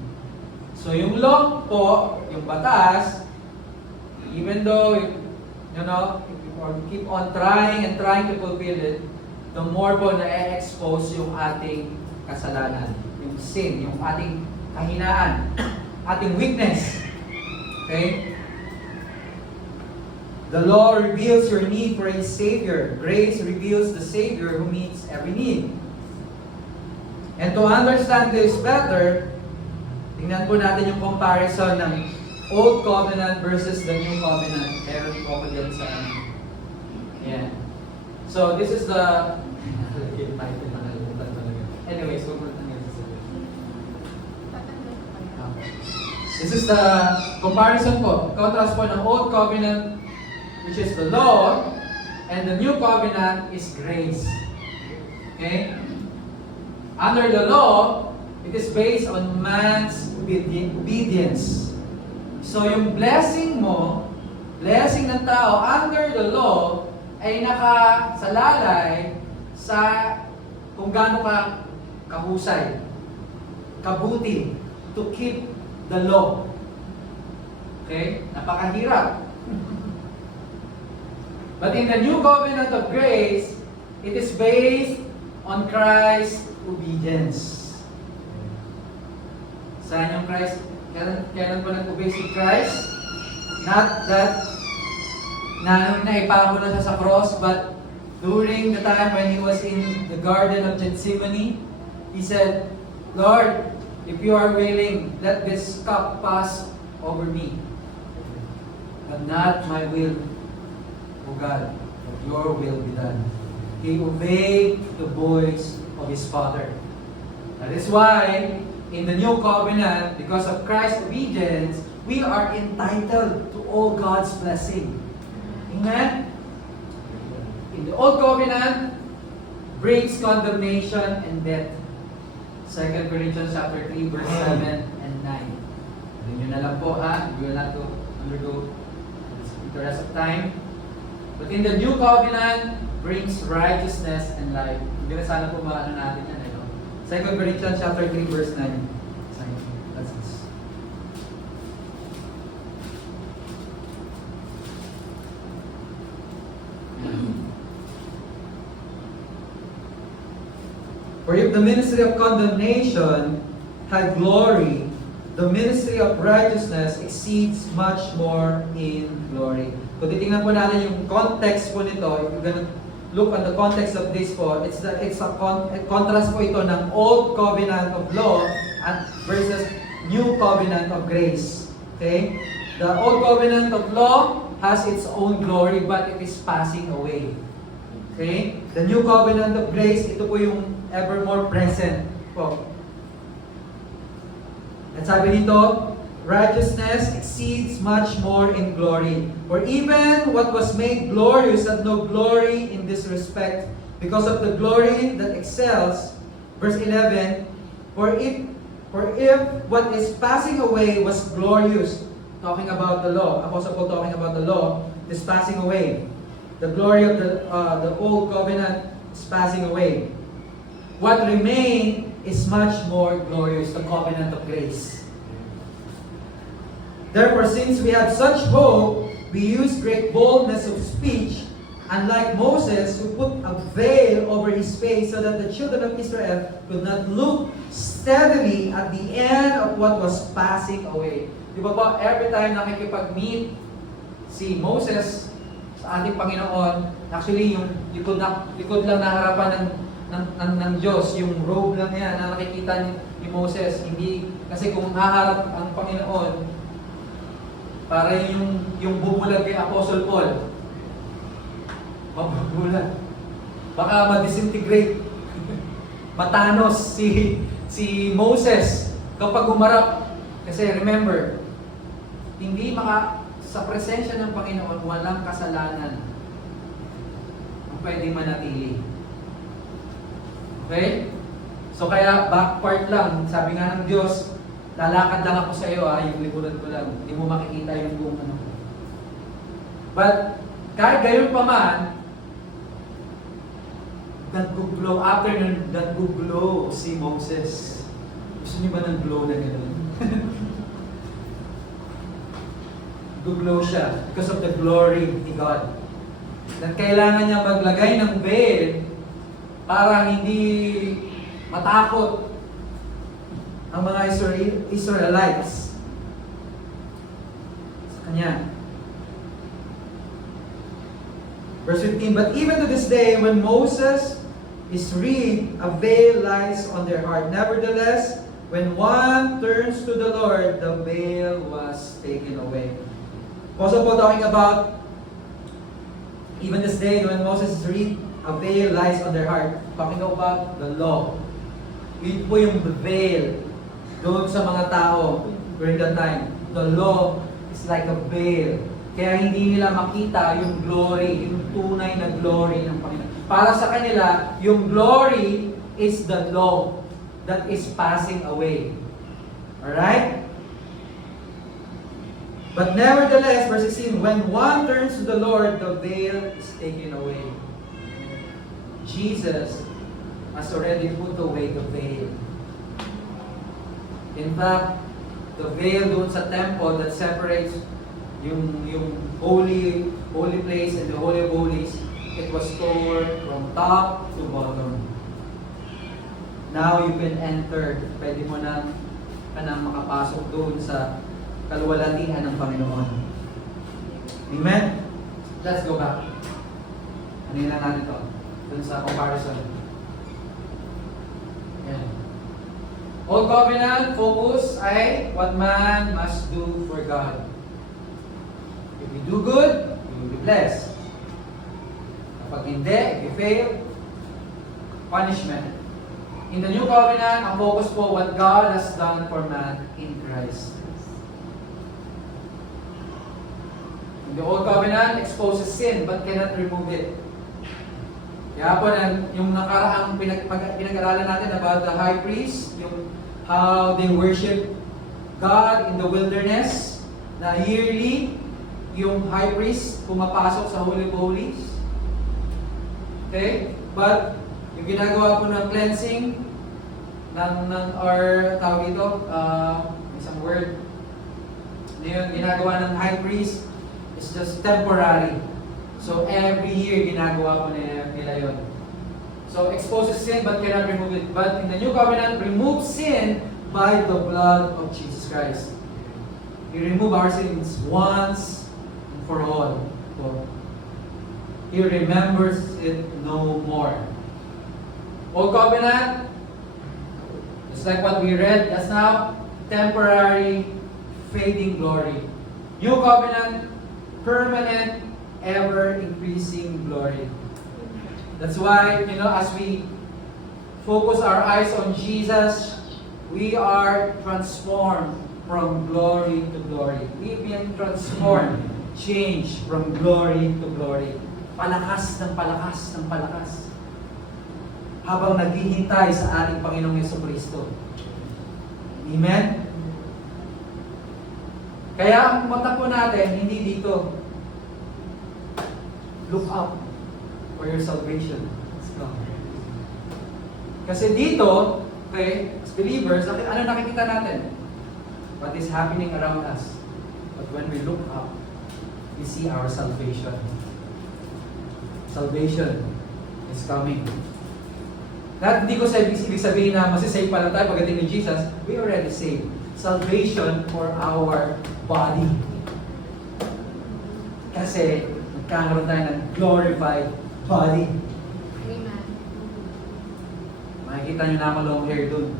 So yung law po, yung batas, even though, if you keep on trying and trying to fulfill it, the more po na-expose yung ating kasalanan, yung sin, yung ating kahinaan, ating weakness. Okay? The law reveals your need for a Savior. Grace reveals the Savior who meets every need. And to understand this better, tingnan po natin yung comparison ng Old Covenant versus the New Covenant. Meron po ako dyan sa yeah. So this is the anyways, this is the comparison po, contrast po ng Old Covenant, which is the law, and the New Covenant is grace. Okay? Under the law, it is based on man's obedience. So yung blessing mo, blessing ng tao under the law, ay nakasalalay sa kung gaano ka kahusay, kabuti, to keep the law. Okay? Napakahirap. But in the new covenant of grace, it is based on Christ's obedience. Saan yung Christ? Kailan pa nag-obey si Christ? Not that naipako na siya sa cross, but during the time when He was in the Garden of Gethsemane, He said, Lord, if you are willing, let this cup pass over me. But not my will, O God, but your will be done. He obeyed the voice of his Father. That is why, in the new covenant, because of Christ's obedience, we are entitled to all God's blessing. Amen? In the old covenant, brings condemnation and death. 2 Corinthians chapter 3, verse 7 and 9. Alam nyo na lang po, ha? You will not undergo the rest of time. But in the new covenant, brings righteousness and life. Hindi na sana po maano natin yan. 2 Corinthians chapter 3, verse 9. That's it. For if the ministry of condemnation had glory, the ministry of righteousness exceeds much more in glory. Kung titingnan po natin yung context po nito, if you're gonna look at the context of this po, it's a contrast po ito ng old covenant of law at versus new covenant of grace. Okay? The old covenant of law has its own glory, but it is passing away. Okay? The new covenant of grace, ito po yung evermore present po. At sabi nito, righteousness exceeds much more in glory. For even what was made glorious had no glory in this respect, because of the glory that excels. Verse 11, For if what is passing away was glorious, talking about the law, Apostle Paul talking about the law, is passing away. The glory of the old covenant is passing away. What remained is much more glorious, the covenant of grace. Therefore, since we have such hope, we use great boldness of speech, unlike Moses, who put a veil over his face so that the children of Israel could not look steadily at the end of what was passing away. Di ba po, every time nakikipag-meet si Moses sa ating Panginoon, actually yung likod lang na harapan ng Diyos, yung robe lang yan na nakikita ni Moses. Hindi, kasi kung haharap ang Panginoon, para yung bumulag kay Apostle Paul, mabubulag. Baka ma-disintegrate. Matanos si Moses kapag umarap. Kasi remember, sa presensya ng Panginoon, walang kasalanan ang pwede manatili. Okay? So kaya back part lang, sabi nga ng Diyos, lalakad lang ako sa iyo, yung likuran ko lang. Hindi mo makikita yung buong ano ko. But, kahit gayon pa man, nag-glow, after nun, nag-glow si Moses. Gusto niyo ba ng glow na gano'n? Nag-glow siya because of the glory of God. At kailangan niya maglagay ng veil para hindi matakot ang mga Israelites sa kanya. Verse 15, But even to this day, when Moses is read, a veil lies on their heart. Nevertheless, when one turns to the Lord, the veil was taken away. Apostle Paul talking about, even this day, when Moses is read, a veil lies on their heart. Talking about the law. Yun po yung veil doon sa mga tao during that time. The law is like a veil. Kaya hindi nila makita yung glory, yung tunay na glory ng Panginoon. Para sa kanila, yung glory is the law that is passing away. Alright? But nevertheless, verse 16, when one turns to the Lord, the veil is taken away. Jesus has already put away the veil. In fact, the veil doon sa temple that separates yung holy place and the Holy of Holies, it was torn from top to bottom. Now you can enter, pwede mo na makapasok doon sa kaluwalhatian ng Panginoon. Amen? Let's go back. Ano na natin ito? Doon sa comparison. Ayan. Old Covenant focus ay what man must do for God. If you do good, you will be blessed. Kapag hindi, if you fail, punishment. In the New Covenant, ang focus po what God has done for man in Christ. In the Old Covenant, exposes sin but cannot remove it. Kaya po, yung nakaraang pinag-aralan natin about the high priest, yung how they worship God in the wilderness, na yearly, yung high priest pumapasok sa Holy of Holies. Okay? But, yung ginagawa po ng cleansing, or tawag ito, isang word, yung ginagawa ng high priest is just temporary. So, every year, ginagawa po nila yun. So, exposes sin but cannot remove it. But in the New Covenant, remove sin by the blood of Jesus Christ. He removed our sins once and for all. So, He remembers it no more. Old Covenant, just like what we read just now, temporary, fading glory. New Covenant, permanent, ever-increasing glory. That's why, as we focus our eyes on Jesus, we are transformed from glory to glory. We've been transformed, changed from glory to glory. Palakas ng palakas ng palakas. Habang naghihintay sa ating Panginoong Jesucristo. Amen? Kaya ang mata po natin, hindi dito. Look up for your salvation. Kasi dito, okay, as believers, ano nakikita natin? What is happening around us. But when we look up, we see our salvation. Salvation is coming. Hindi ko ibig sabihin na masisave pa lang tayo pagdating ni Jesus. We already saved. Salvation for our body. Kasi magkakaroon tayo ng glorified body. Amen. Makikita nyo naman long hair dun.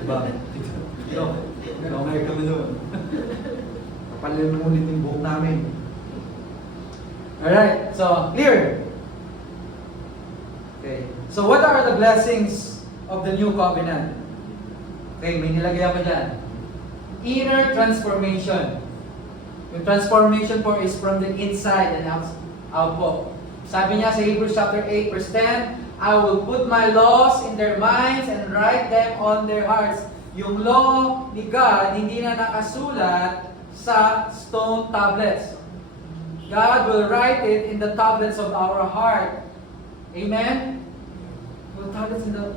Diba? Long hair kami dun. Kapalin mo ulit yung buhok namin. Alright, so clear. Okay. So what are the blessings of the New Covenant? Okay, may nilagay ako dyan. Inner transformation. Yung transformation po is from the inside and out po. Sabi niya sa Hebrews chapter 8 verse 10, I will put my laws in their minds and write them on their hearts. Yung law ni God, hindi na nakasulat sa stone tablets. God will write it in the tablets of our heart. Amen? The tablets in the...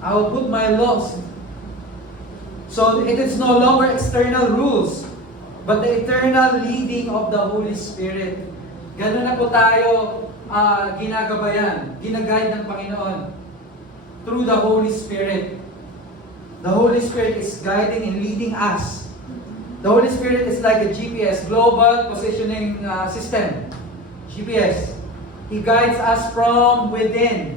I will put my laws. So it is no longer external rules, but the eternal leading of the Holy Spirit. Ganun na po tayo ginagabayan, ginaguide ng Panginoon through the Holy Spirit. The Holy Spirit is guiding and leading us. The Holy Spirit is like a GPS, Global Positioning System. GPS. He guides us from within.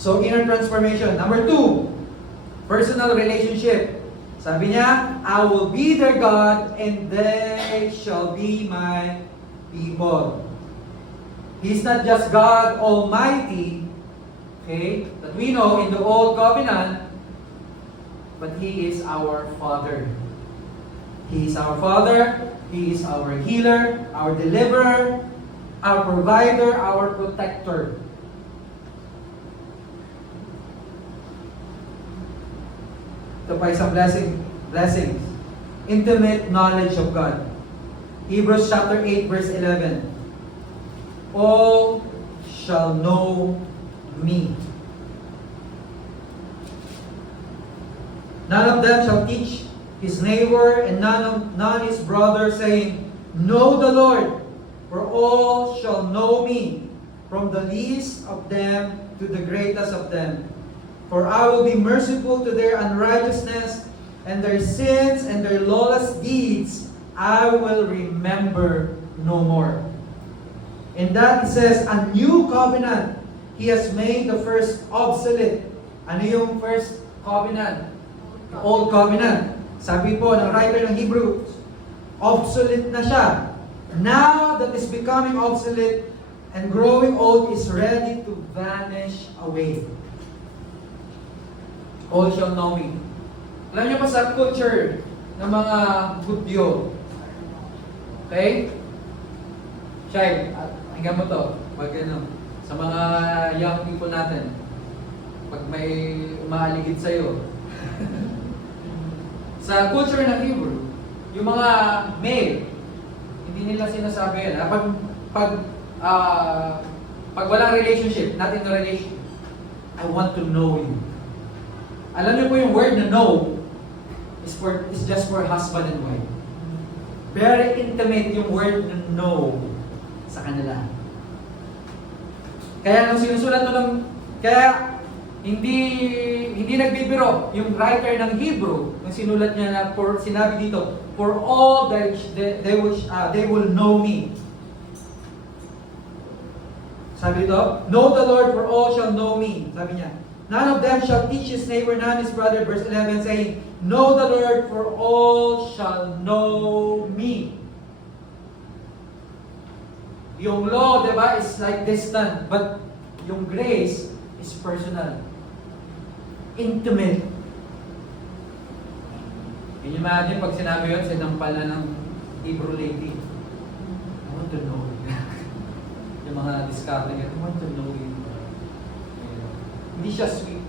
So, inner transformation. Number 2, personal relationship. Sabi niya, I will be their God and they shall be my people. He's not just God Almighty, okay, that we know in the Old Covenant, but He is our Father. He is our Father, He is our healer, our deliverer, our provider, our protector. Ito pa isang blessings. Intimate knowledge of God. Hebrews chapter 8 verse 11. All shall know me. None of them shall teach his neighbor and none his brother, saying, Know the Lord, for all shall know me, from the least of them to the greatest of them. For I will be merciful to their unrighteousness, and their sins and their lawless deeds I will remember no more. In that it says, a new covenant. He has made the first obsolete. Ano yung first covenant? The old covenant. Sabi po ng writer ng Hebrews, obsolete na siya. Now that is becoming obsolete and growing old is ready to vanish away. All shall know me. Alam niyo pa sa culture ng mga Hudyo. Okay? Shai, hanggang mo to. Pag ano, sa mga young people natin, pag may umaaligid sa'yo, sa culture ng Hebrew, yung mga male, hindi nila sinasabi yan. Pag walang relationship, not in a relationship, I want to know you. Alam niyo po yung word na know is just for husband and wife. Very intimate yung word na know sa kanila. Kaya nung sinusulat to ng, kaya hindi nagbibiro yung writer ng Hebrew nung sinulat niya na sinabi dito, for all they will know me. Sabi dito, know the Lord, for all shall know me. Sabi niya, none of them shall teach his neighbor, none his brother. Verse 11 saying, know the Lord, for all shall know me. Yung law, di ba, is like distant, but yung grace is personal. Intimate. Can you imagine pag sinabi yun, sinampal na ng Hebrew lady? I want to know you. Yung mga discovery niya, I want to know you. Hindi siya sweet.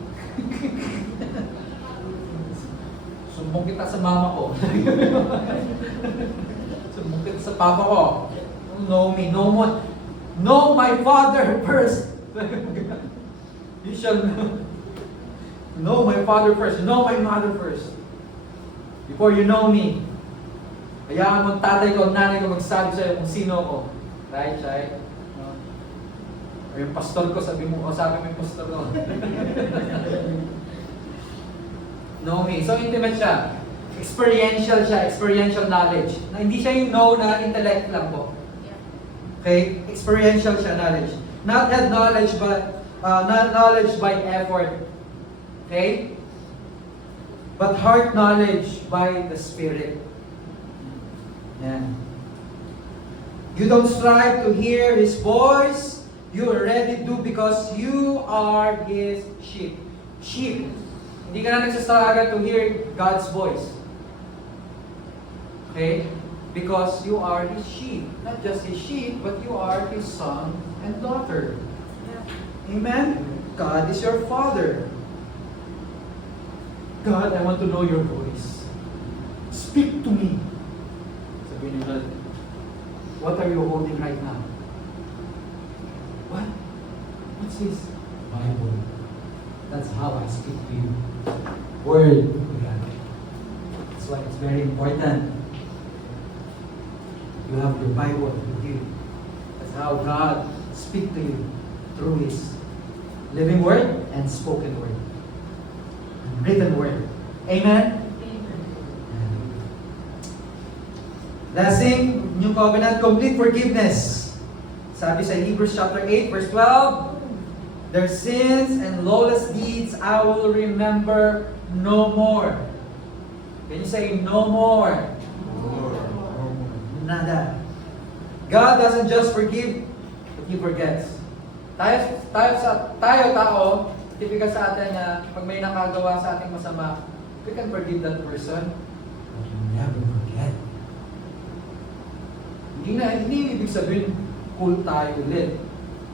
Sumbong kita sa mama ko. Sumbong kita sa papa ko. Know me, know my father first. You shall know my father first, know my mother first. Before you know me. Hayaan mo ang tatay ko, ang nanay ko magsabi sa'yo kung sino ako. Right, Shai? No? Or yung pastor ko, sabi mo yung pastor ko. Know me. So intimate siya. Experiential siya, experiential knowledge. Na hindi siya yung know na intellect lang po. Okay? Experiential siya knowledge. Not head knowledge, but not knowledge by effort. Okay? But heart knowledge by the Spirit. Yan. You don't strive to hear His voice. You already do because you are His sheep. Sheep. Hindi ka na nagsasaga to hear God's voice. Okay? Because you are His sheep. Not just His sheep, but you are His son and daughter. Amen? God is your Father. God, I want to know your voice. Speak to me. Sabihin niyo, God, what are you holding right now? What? What's this? Bible. That's how I speak to you. Word of God. That's why it's very important. You have your Bible with you. That's how God speaks to you through His living word and spoken word. And written word. Amen? Blessing, New Covenant, complete forgiveness. Sabi sa Hebrews chapter 8, verse 12, their sins and lawless deeds I will remember no more. Can you say no more? Nada. God doesn't just forgive, but He forgets. Tayo tao, typical sa atin na pag may nakagawa sa ating masama, we can forgive that person, but we never forget. Hindi ibig sabihin, cool tayo ulit.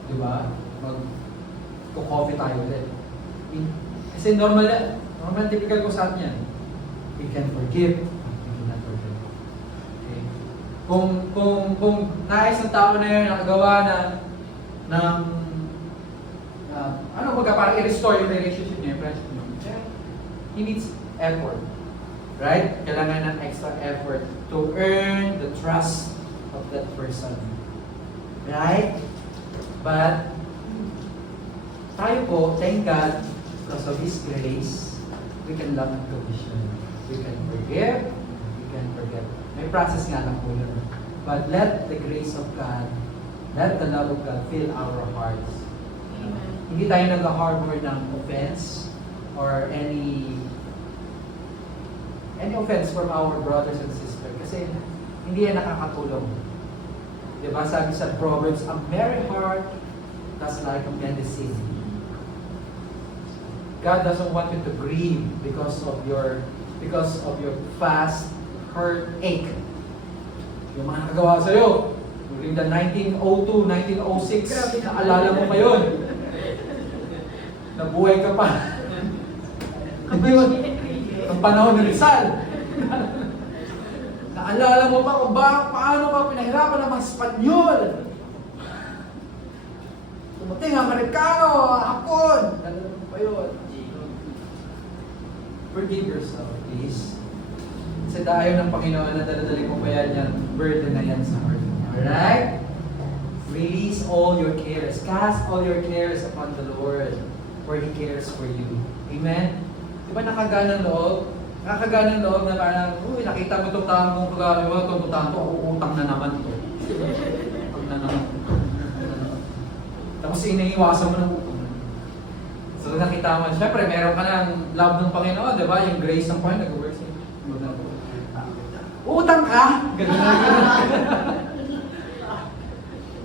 Di ba? Mag-coffee tayo ulit. Kasi normal typical ko sa atin yan. We can forgive, but we cannot forget. Okay? Kung nais ng tao na yun, nakagawa parang i-restore yung relationship niya, yung friendship niya, he needs effort. Right? Kailangan ng extra effort to earn the trust of that person. Right? But, tayo po, thank God, because of His grace, we can love unconditionally. We can forgive, we can forget. May process nga lang po yun. But let the grace of God Let the love of God fill our hearts. Amen. Hindi tayo nag-harbor ng offense or any offense from our brothers and sisters kasi hindi yan nakakatulong. Diba? Sabi sa Proverbs, a merry heart does like a medicine. God doesn't want you to grieve because of your past hurt, ache. Yung mga nakagawa sa'yo, during the 1902, 1906, naalala mo pa yun. Nabuhay ka pa. Hindi yun. Ang panahon ni Rizal. Naalala mo pa kung paano ka pinahirapan ng mga Espanyol. Tumating ang Amerikano, Hapon. Naalala mo pa yun. Forgive yourself, please. Kasi dahil ng Panginoon na daladali mo kaya niyan, burden na yan sa heart. Alright? Release all your cares. Cast all your cares upon the Lord, for He cares for you. Amen? Di ba nakaganan loob? Nakaganan loob na parang, uy, nakita mo itong taong mong kagawin mo, itong taong to, uutang na naman ito. Utang na naman. Tapos iniiwasan mo ng utang. So nakita mo, syempre meron ka ng love ng Panginoon, di ba? Yung grace ng Panginoon, nag-work sa'yo. Utang ka? Ganun na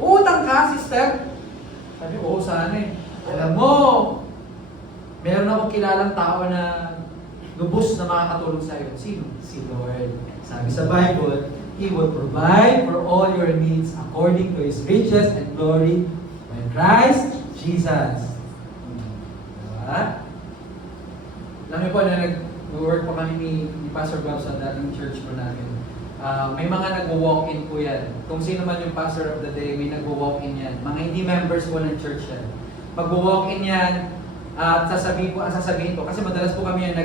utang ka, sister? Sabi, oo, sana eh. Alam mo, meron akong kilalang tao na lubos na makakatulong sa'yo. Sino? Si Lord. Sabi sa Bible, He will provide for all your needs according to His riches and glory by Christ Jesus. Diba? Alam niyo po na nag-work po kami ni Pastor Bob sa dating church po namin. May mga nag-walk-in po yan. Kung sino man yung pastor of the day, may nag-walk-in yan. Mga hindi members po ng church yan. Mag-walk-in yan at sasabihin ko, kasi madalas po kami yan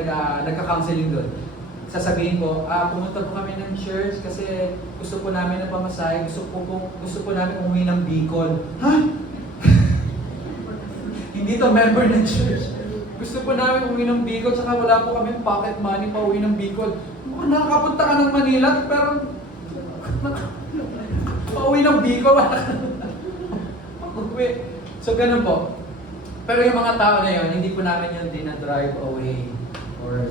nagka-counseling doon. Sasabihin ko, pumunta po kami ng church kasi gusto po namin ng pamasahe, gusto po namin umuwi ng Bicol. Ha? Hindi to member ng church. Gusto po namin umuwi ng Bicol, tsaka wala po kami pocket money pa uwi ng Bicol. Nakakapunta ka ng Manila, pero pauwi ng Bicol, wala ka. So, ganun po. Pero yung mga tao na yun, hindi po namin yun dinadrive away. Or,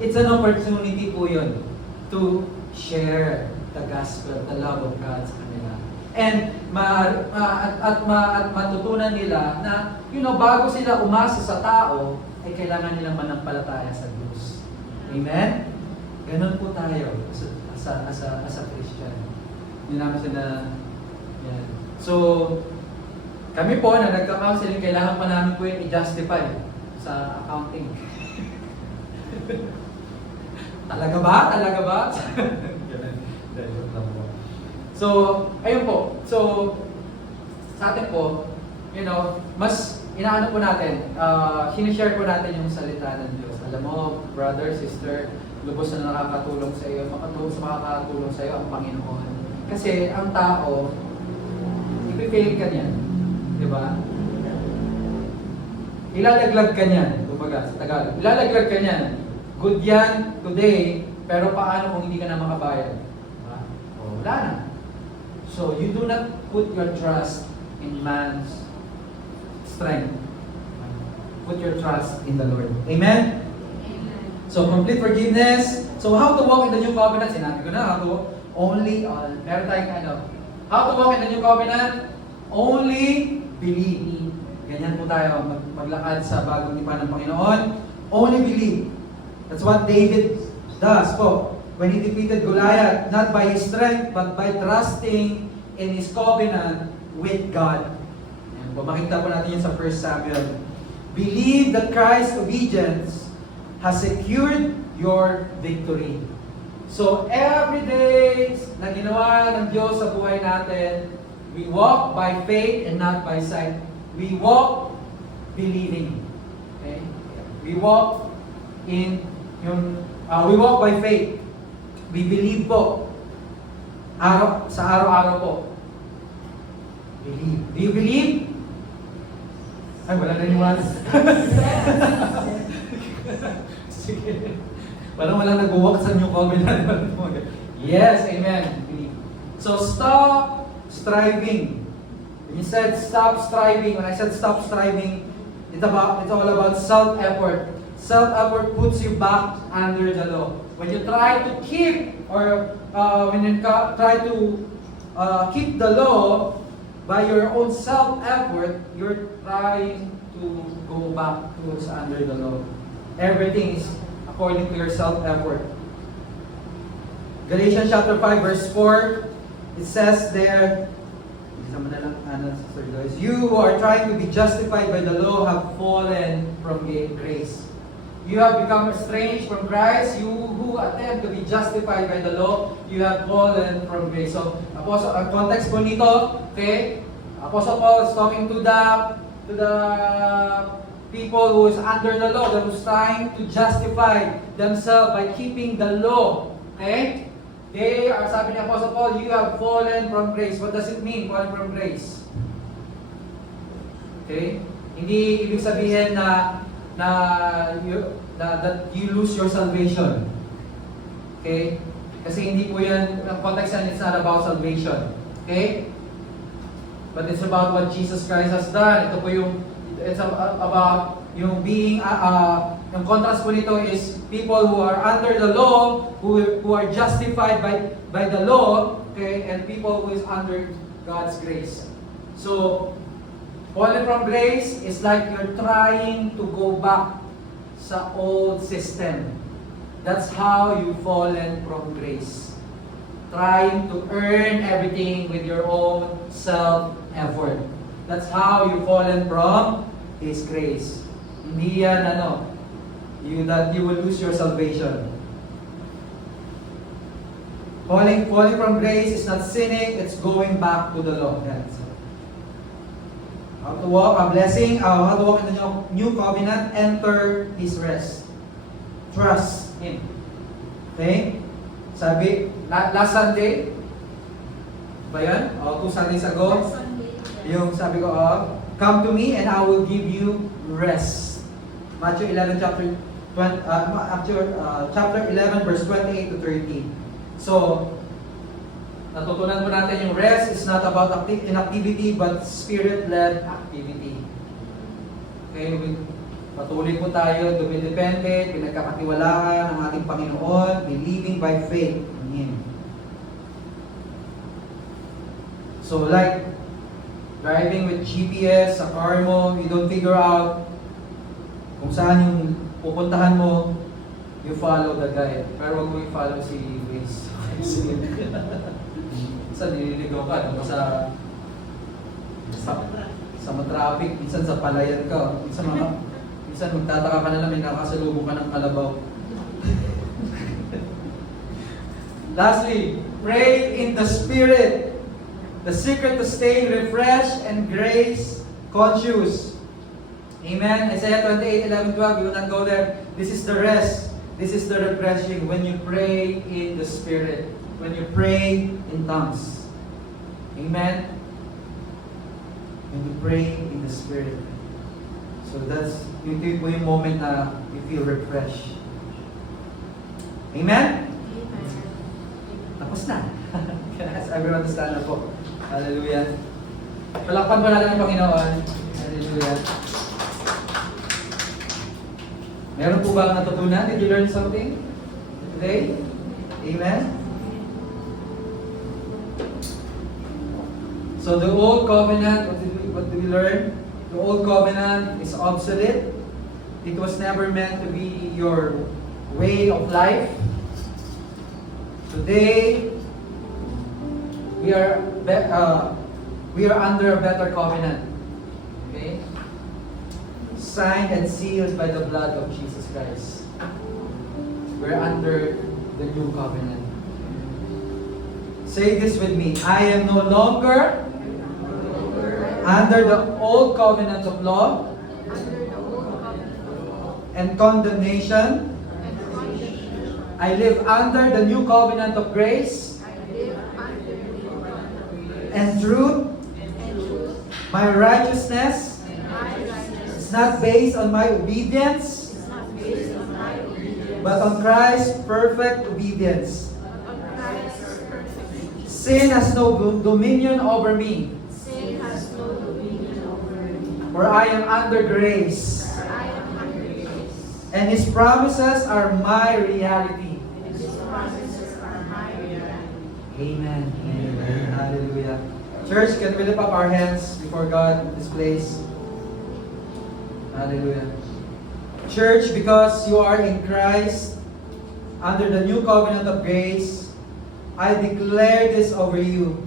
it's an opportunity po yun to share the gospel, the love of God sa kanila. And matutunan nila na, bago sila umasa sa tao, ay kailangan nilang manampalataya sa Diyos. Amen? Ganon po tayo as a Christian. Hindi namin sila, yan. So, kami po na nagka-counseling, kailangan pa namin po yung i-justify sa accounting. Talaga ba? Talaga ba? So, ayun po. So, sa atin po, mas inaano po natin, sinishare po natin yung salita ng Diyos. Alam mo, brother, sister, lubos na nakakatulong sa iyo, makakatulong sa iyo ang Panginoon. Kasi ang tao, ipipilit ka niyan. Di ba? Ilalaglag ka niyan, kumbaga sa Tagalog. Ilalaglag ka niyan. Good yan today, pero paano kung hindi ka na makabayad? Diba? Wala na. So, you do not put your trust in man's strength. Put your trust in the Lord. Amen? So, complete forgiveness. So, how to walk in the new covenant? Sinabi ko na, how to walk? Only on, meron tayong how to walk in the new covenant? Only believe. Ganyan po tayo, maglakad sa bagong tipan ng Panginoon. Only believe. That's what David does po. When he defeated Goliath, not by his strength, but by trusting in his covenant with God. And po, makita po natin yun sa 1 Samuel. Believe that Christ's obedience has secured your victory. So, every day na ginawa ng Diyos sa buhay natin, we walk by faith and not by sight. We walk believing. Okay? We walk we walk by faith. We believe po. Sa araw-araw po. Believe. Do you believe? Ay, wala na yung Sige. Walang nag-walk sa new covenant. Yes, amen. Believe. So, stop striving When you said stop striving, when I said stop striving, it's all about self-effort. Self-effort puts you back under the law. When you try to keep, or when you try to keep the law by your own self-effort, you're trying to go back to under the law. Everything is according to your self-effort. Galatians chapter 5 verse 4, it says there, you who are trying to be justified by the law have fallen from grace. You have become estranged from Christ. You who attempt to be justified by the law, you have fallen from grace. So, Apostle, ang context po nito, okay, Apostle Paul is talking to the people who is under the law, that was trying to justify themselves by keeping the law. Okay? They are, sabi ni Apostle Paul, you have fallen from grace. What does it mean, fallen from grace? Okay? Hindi ibig sabihin that you lose your salvation. Okay? Kasi hindi po yan, ang context yan, it's not about salvation. Okay? But it's about what Jesus Christ has done. Ito po yung, it's about yung being, yung contrast po nito is people who are under the law, who are justified by the law, okay, and people who is under God's grace. So, falling from grace is like you're trying to go back sa old system. That's how you've fallen from grace. Trying to earn everything with your own self-effort. That's how you've fallen from His grace. Hindi yan that you will lose your salvation. Falling from grace is not sinning, it's going back to the law. That's it. How to walk a blessing, how to walk in the new covenant, enter His rest. Trust Him. Okay? Sabi, last Sunday, ba yan? 2 Sundays ago, yung sabi ko, come to me and I will give you rest. Matthew 11 chapter 11 verse 28 to 30. So, natutunan po natin yung rest is not about inactivity but spirit-led activity. Okay, patuloy po tayo, dumidepende, pinagkakatiwalaan ng ating Panginoon, believing by faith in Him. So like driving with GPS sa car mo, you don't figure out kung saan yung pupuntahan mo, you follow the guide. Pero huwag mo i-follow si Waze. Minsan nililigaw ka, sa traffic, minsan sa palayan ka, minsan magtataka ka na lang, may nakasalubong ka ng kalabaw. Lastly, pray in the Spirit. The secret to staying refreshed and grace conscious. Amen. Isaiah 28:11-12. We will not go there. This is the rest. This is the refreshing when you pray in the Spirit. When you pray in tongues. Amen. When you pray in the Spirit. So that's yung moment na you feel refreshed. Amen. Tapos na. Can I ask everyone to stand up po? Hallelujah. Palakpan pa natin ang Panginoon. Hallelujah. Meron po ba natutunan? Did you learn something today? Amen? So the old covenant, what did we learn? The old covenant is obsolete. It was never meant to be your way of life. Today, we are under a better covenant. Okay? Signed and sealed by the blood of Jesus Christ. We're under the new covenant. Say this with me. I am no longer under the old covenant of law and condemnation. I live under the new covenant of grace and truth. My righteousness is not based on my obedience, but on Christ's perfect obedience. Sin has no dominion over me. For I am under grace. And His promises are my reality. Amen. Amen. Hallelujah. Church, can we lift up our hands before God in this place? Hallelujah. Church, because you are in Christ, under the new covenant of grace, I declare this over you.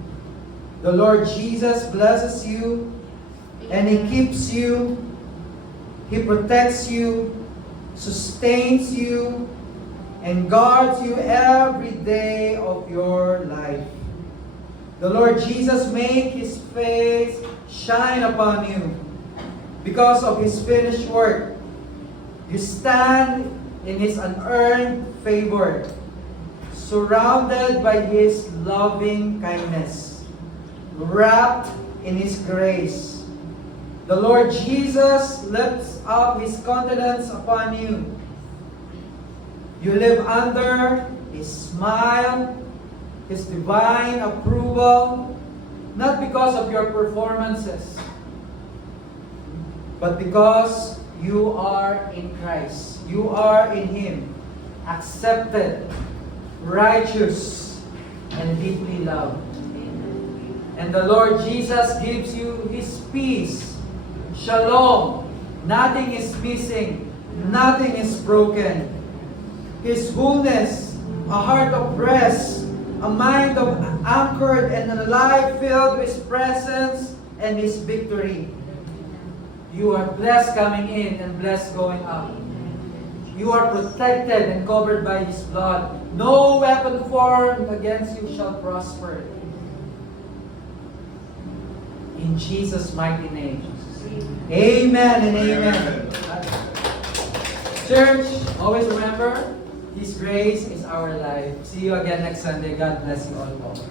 The Lord Jesus blesses you, and He keeps you, He protects you, sustains you, and guards you every day of your life. The Lord Jesus make His face shine upon you because of His finished work. You stand in His unearned favor, surrounded by His loving kindness, wrapped in His grace. The Lord Jesus lifts up His countenance upon you. You live under His smile, His divine approval, not because of your performances, but because you are in Christ. You are in Him, accepted, righteous, and deeply loved. And the Lord Jesus gives you His peace, shalom. Nothing is missing, nothing is broken. His wholeness, a heart of rest, a mind of anchored, and a life filled with His presence and His victory. You are blessed coming in and blessed going out. You are protected and covered by His blood. No weapon formed against you shall prosper. In Jesus' mighty name. Amen and amen. Church, always remember, His grace is our life. See you again next Sunday. God bless you all.